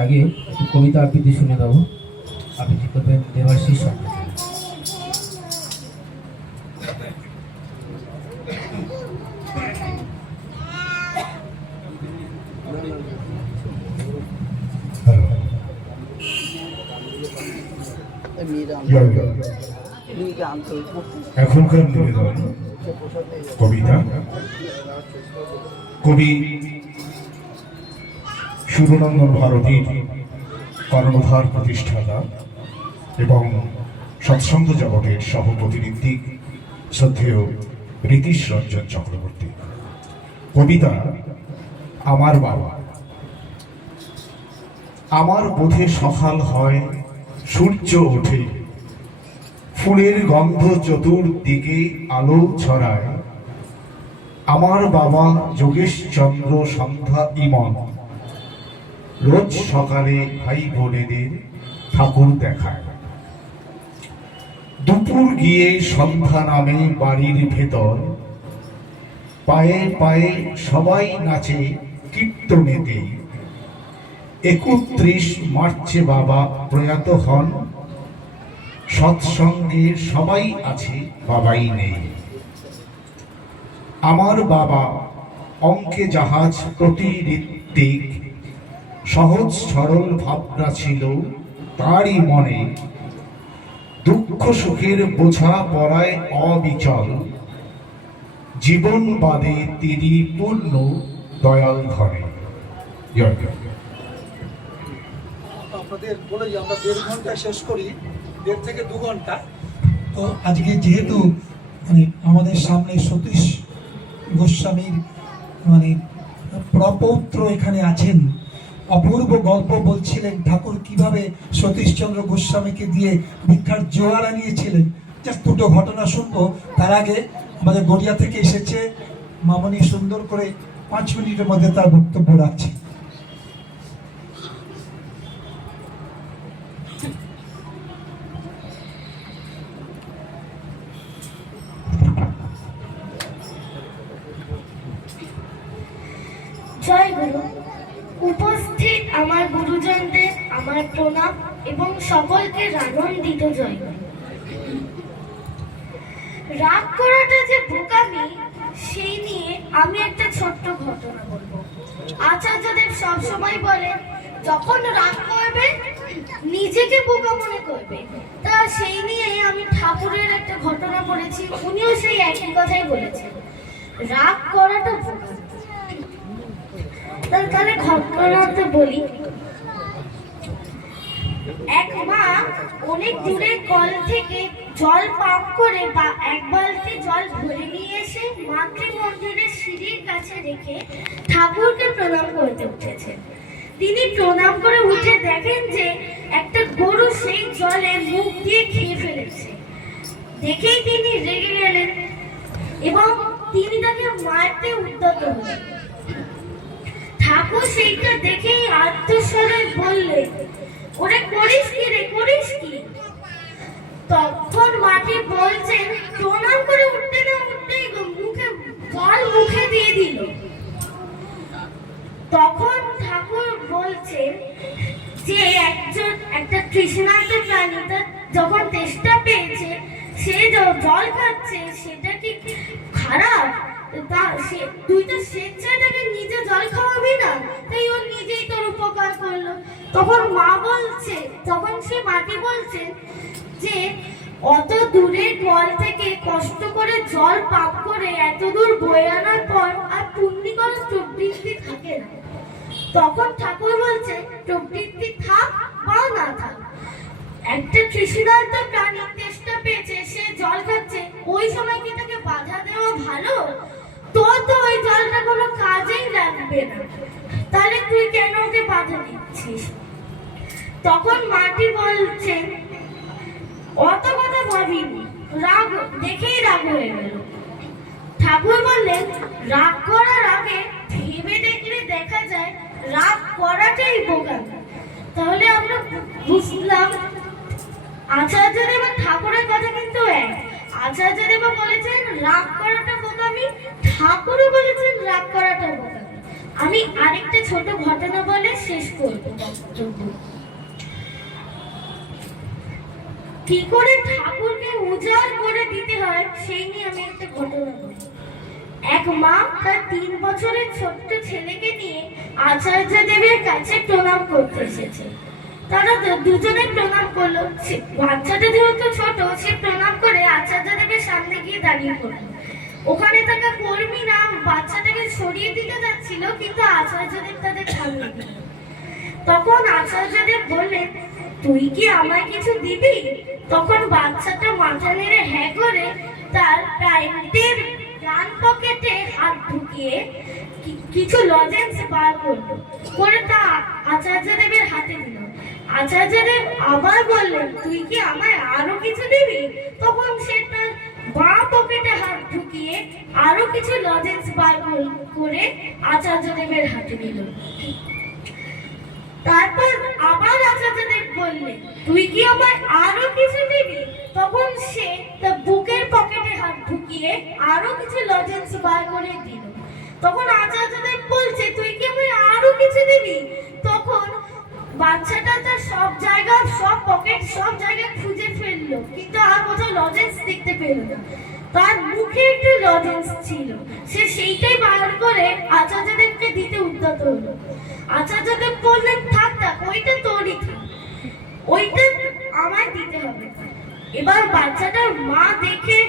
আগে একটু কবিতা আবৃত্তি শুনে দেবো। আবৃত্তি করবেন দেবাশিস সরকার। এখনকার নিবেদন কবিতা। কবি সুরনন্দন ভারতীর কর্ণধার প্রতিষ্ঠাতা এবং সৎসঙ্গ জগতের সহ প্রতিনিধি শ্রদ্ধেয় রীতিশ রঞ্জন চক্রবর্তী। কবিতা আমার বাবা। আমার বোধে সকাল হয়, সূর্য ওঠে, ফুলের গন্ধ চতুর্দিকে আলো ছড়ায়। আমার বাবা যোগেশচন্দ্র সন্ধ্যা ইমন রোজ সকালে ভাই বোনেদের ঠাকুর দেখায়। দুপুর গিয়ে সন্ধ্যা নামে বাড়ির ভেতর, পায়ে পায়ে সবাই নাচে কীর্তনেতে। 31 মার্চে বাবা প্রয়াত হন, সৎসঙ্গে সবাই আছে, বাবাই নেই। আমার বাবা অঙ্কে জাহাজ প্রতিঋত্বিক, সহজ সরল ভাবনা ছিল তারই মনে। দুঃখ সুখের বোঝা পড়ায় অবিচল, জীবন বাদে তিনি পূর্ণ দয়াল ধরে। আপনাদের বলে যে আমরা 1.5 ঘন্টায় শেষ করি, 1.5 থেকে 2 ঘন্টা। তো আজকে যেহেতু আমাদের সামনে সতীশ গোস্বামীর প্রপৌত্র এখানে আছেন, অপূর্ব গল্প বলছিলেন ঠাকুর কিভাবে সতীশচন্দ্র গোস্বামীকে দিয়ে ভিক্ষার জোয়ার আনিয়েছিলেন। জাস্ট 2টো ঘটনা শুনবো। তার আগে আমাদের গড়িয়া থেকে এসেছে মামনি, সুন্দর করে 5 মিনিটের মধ্যে তার বক্তব্য রাখছে। জয় গুরু। উপস্থিত আমার গুরুজনদের আমার প্রণাম এবং সকলকে আনন্দিত জয় গুরু। রাগ করাটা যে বোকামি, সেই নিয়ে আমি একটা ছোট্ট ঘটনা বলবো। আচার্যদেব সবসময় বলেন, যখন রাগ করবে নিজেকে বোকা মনে করবে। তা সেই নিয়ে আমি ঠাকুরের একটা ঘটনা পড়েছি, উনিও সেই একই কথাই বলেছেন, রাগ করাটা বোকা। তাহলে ঘটনাতে বলি। এক মা অনেক দূরে কল থেকে জল পাম্প করে বা 1 বালতি জল ভরে নিয়ে এসে মাতৃ মন্দিরের সিঁড়ির কাছে রেখে ঠাকুরকে প্রণাম করতে উঠেছেন। তিনি প্রণাম করে উঠে দেখেন যে একটা গরু সেই জলে মুখ দিয়ে খেয়ে ফেলেছে। দেখেই তিনি রেগে গেলেন এবং তিনি তাকে মারতে উদ্যত হলেন। ঠাকুর সেইটা দেখেই আত্মস্বরে বললেন, ওরে করিস কি রে, করিস কি? তখন মাটি বলছেন, প্রণাম করে উঠতে না উঠতেই মুখে জল মুখে দিয়ে দিল। তখন ঠাকুর বলছেন যে একটা তৃষ্ণার্ত প্রাণী যখন তেষ্টা পেয়েছে, সে জল খাচ্ছে, সেটা কি খারাপ? তুই তো স্বেচ্ছায় তাকে নিজে জল খাওয়াবি না, তাই ও নিজেই তোর উপকার করলো। তখন সে মাটি বলছেন যে অত দূরে কল থেকে কষ্ট করে জল পাপ করে এত দূর বয়ে আনার পর আর পুণ্যি করার প্রবৃত্তি থাকে না। তখন ঠাকুর বলছে, প্রবৃত্তি থাক বা না থাক, একটা তৃষ্ণার্ত প্রাণী তেষ্টা পেয়েছে, সে জল খাচ্ছে, ওই সময় কি তাকে বাধা দেওয়া ভালো? তোর তো ওই জলটা কোনো কাজেই লাগবে না, তাহলে তুই কেন ওকে বাধা দিচ্ছিস? তখন মাটি বলছে, অত কথা ভাবিনি, রাগ দেখেই রাগ হয়ে গেল। ঠাকুর বললেন, রাগ করার আগে ভেবে দেখলে দেখা যায় রাগ করাটাই বোকামি। তাহলে আমরা বুঝলাম আচার্যদেব আর ঠাকুরের কথা কিন্তু এক। আচার্যদেব বলেছেন রাগ করাটা বোকামি, ঠাকুরও বলেছেন রাগ করাটা বোকামি। আমি আরেকটা ছোট ঘটনা বলে শেষ করব বক্তব্য। কি করে ঠাকুরকে উজাড় করে দিতে হয় সেই নিয়ে আমি একটা ঘটনা বলি। এক মা তার 3 বছরের ছোট্ট ছেলেকে নিয়ে আচার্য দেবের কাছে প্রণাম করতে এসেছে। তারা দুজনে প্রণাম করলো। বাচ্চাটা যেহেতু ছোট, সে প্রণাম করে আচার্য দেবের সামনে গিয়ে দাঁড়িয়ে পড়লো। ওখানে থাকা কর্মীরা বাচ্চাটাকে সরিয়ে দিতে যাচ্ছিল, কিন্তু আচার্যদেব তাদের থামিয়ে দিল। তখন আচার্যদেব বললেন, তুই কি আমায় কিছু দিবি? তখন বাচ্চাটা মাথা নেড়ে হ্যাঁ করে তার প্যান্টের ডান পকেটে হাত ঢুকিয়ে কিছু লজেন্স বার করলো, করে তা আচার্যদেবের হাতে দিল। আচার্যদেব আবার বললেন, তুই কি আমায় আরো কিছু দিবি? তখন সে তার বাঁ পকেটে হাত ঢুকিয়ে আরো কিছু লজেন্স বার করে আচার্যদেবের হাতে দিল। তারপর আবার আচার্যদেব বললেন, তুই কি আমায় আরো কিছু দিবি? তখন সে তার বুকের পকেটে হাত ঢুকিয়ে আরো কিছু লজেন্স বার করে দিল। তখন আচার্যদেব বলছে, তুই কি আমায় আরো কিছু দিবি? তখন বাচ্চাটা তার সব পকেট সব জায়গায় খুঁজে ফেললো, কিন্তু আর কোথাও লজেন্স দেখতে পেল না। তার মুখে একটু লজেন্স ছিল, সে সেইটাই বার করে আচার্যদেবকে দিতে উদ্যত হলো। আচার্যদেব বললেন, থাক ওইটা তোরই থাক, ওইটা আমায় দিতে হবে। এবার বাচ্চাটার মা দেখে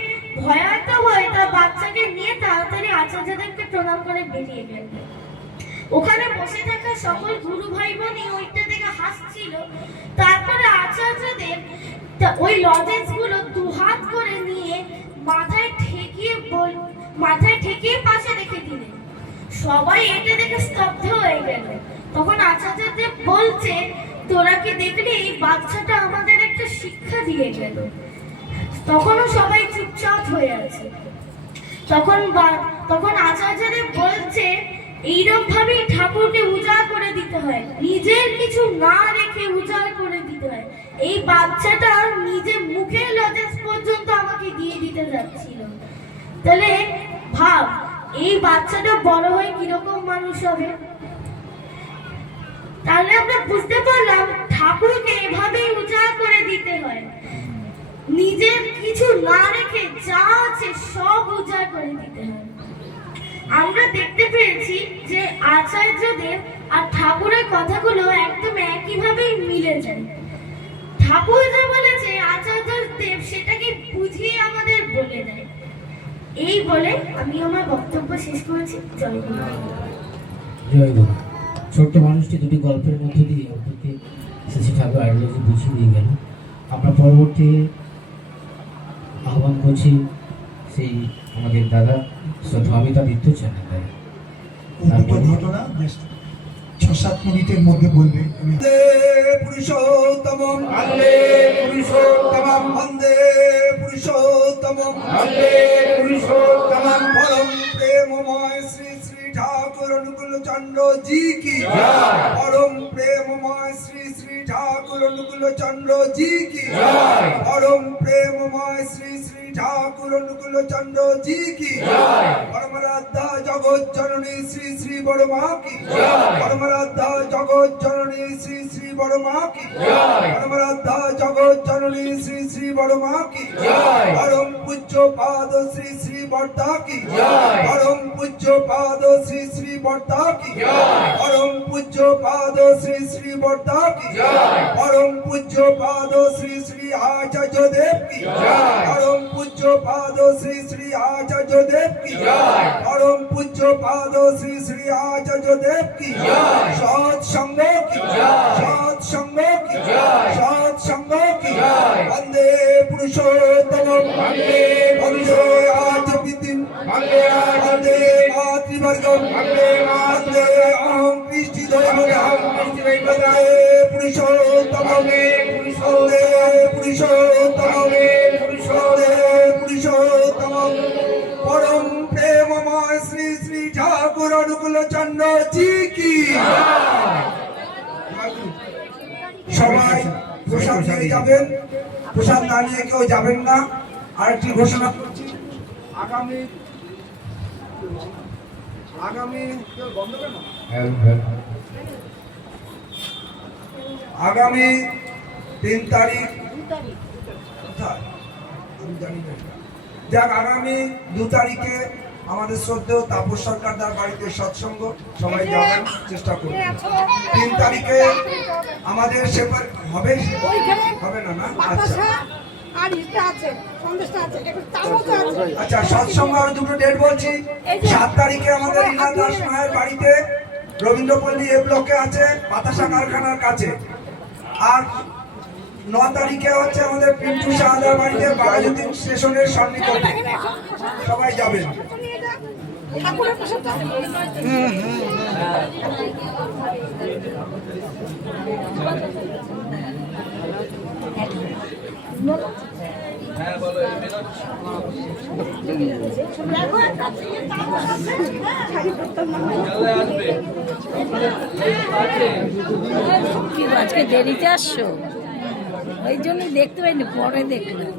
ভয়ার্ত হয়ে তার বাচ্চাকে নিয়ে তাড়াতাড়ি আচার্যদেবকে প্রণাম করে বেরিয়ে গেল। ওখানে বসে থাকা সকল গুরু ভাই বোনই ওইটা দেখে হাসছিল। তারপরে আচার্যদেব ওই লজেন্স গুলো 2 হাত করে নিয়ে মাথায় ঠেকিয়ে পাশে রেখে দিলেন। সবাই এটা দেখে স্তব্ধ হয়ে গেল। তখন আচার্যদেব বলছে, তোরা কি দেখলি এই বাচ্চাটা আমাদের একটা শিক্ষা দিয়ে গেল? তখনও সবাই চুপচাপ হয়ে আছে। তখন আচার্যদেব বলছে, এইরকম ভাবেই ঠাকুরকে উজাড় করে দিতে হয়, নিজের কিছু না রেখে উজাড় করে দিতে হয়। এই বাচ্চাটা নিজের মুখের লজেন্স পর্যন্ত আমাকে দিয়ে দিতে যাচ্ছিল। তাহলে ভাব, এই বাচ্চাটা বড় হয়ে কিরকম মানুষ হবে। তাহলে আমরা বুঝতে পারলাম ঠাকুরকে এভাবেই উজাড় করে দিতে হয়, নিজের কিছু না রেখে যা আছে সব উজাড় করে দিতে হয়। আমরা দেখতে পেয়েছি যে আচার্যদেব আর ঠাকুরের কথাগুলো একদম একইভাবেই মিলে যায়। ঠাকুর যা বলেছে আচার্যদেব সেটাকে বুঝিয়ে আমাদের বলে দেয়। এই বলে আমি আমার বক্তব্য শেষ করেছি। জয় গুরু। জয় গুরু। ছোট্ট মানুষটি দুটি গল্পের মধ্যে দিয়ে আমাদেরকে শ্রী ঠাকুর আইডিওলজি বুঝিয়ে দিয়ে গেল। আমরা পরবর্তী আহ্বান করছি সেই আমাদের দাদা অমিতাদিত্য চ্যানেল। ঘটনা 6-7 মিনিটের মধ্যে বলবে। পুরুষোত্তম বন্দে পুরুষোত্তম বন্দে পুরুষোত্তম বন্দে পুরুষোত্তম পরম প্রেমময় শ্রী শ্রী ঠাকুর অনুকূল চন্দ্র জি কি জয়। পরম প্রেমময় শ্রী শ্রী ঠাকুর অনুকূল চন্দ্র জি কি জয়। পরম প্রেমময় শ্রী শ্রী ঠাকুর অনুকূল চন্দ্র জি কি জয়। পরমরাধ্যা জগৎ জননী শ্রী শ্রী বড় মা কি জয়। পরমরাধ্যা জগৎ জননী শ্রী শ্রী বড় মা কি জয়। পরমরাধ্যা জগৎ জননী শ্রী শ্রী বড় মা কি জয়। পরম পূজ্য পাদ শ্রী শ্রী বর্তা কি জয়। পরম পূজ্য পাদ শ্রী শ্রী বর্তা কি জয়। পরম পূজ্য পাদ শ্রী শ্রী বর্তা কি জয়। পরম পূজ্য পাদ শ্রী শ্রী আচার্য দেব কি জয়। পরম পূজ্য পাদ শ্রী শ্রী আচার্য দেব কি জয়। পরম পূজ্য পাদ শ্রী শ্রী আচার্য দেব কি জয়। সৎ সঙ্গ কি জয়। সৎ সঙ্গ কি জয়। সৎ সঙ্গ কি জয়। বন্দে পুরুষোত্তম বন্দে বন্দে আজ বিদিন বন্দে বন্দে মাতৃবর্গম বন্দে বন্দে অহং কৃষ্টি দয়াম কৃষ্টি বন্দে পুরুষোত্তম বন্দে পুরুষোত্তম পুরুষোত্তম পুরুষোত্তম পরম প্রেমময় শ্রী শ্রী ঠাকুর অনুকূল চন্দ্র জি কি সবাই প্রসাদ নিয়ে যাবেন। প্রসাদ না নিয়ে কেউ যাবেন না। আরেকটি ঘোষণা করছি, আগামী কেউ বন্ধ কেন আগামী 3 তারিখ কোথায়? আমি জানি না। যাক, আগামী 2 তারিখে আমাদের শ্রদ্ধেয় তাপস সরকারদার বাড়িতে সৎসঙ্গ, সবাই যাবেন, চেষ্টা করবেন। 3 তারিখে আমাদের সেবার হবে না না? আচ্ছা, সৎসঙ্গ আর দুটো ডেট বলছি। 7 তারিখে আমাদের ইনার দাস মায়ের বাড়িতে রবীন্দ্রপল্লী এ ব্লকে আছে, বাতাসা কারখানার কাছে। আর 9 তারিখে হচ্ছে আমাদের পিন্টু শাহাদার বাড়িতে বাঘাযতীন স্টেশনের সন্নিকটে। সবাই যাবেন। আজকে দেরিতে আসছো, ওই জন্যই দেখতে পাইনি, পরে দেখলাম।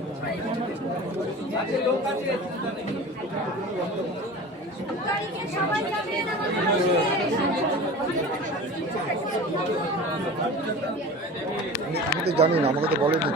আমি তো জানি না, আমাকে তো বলেনি।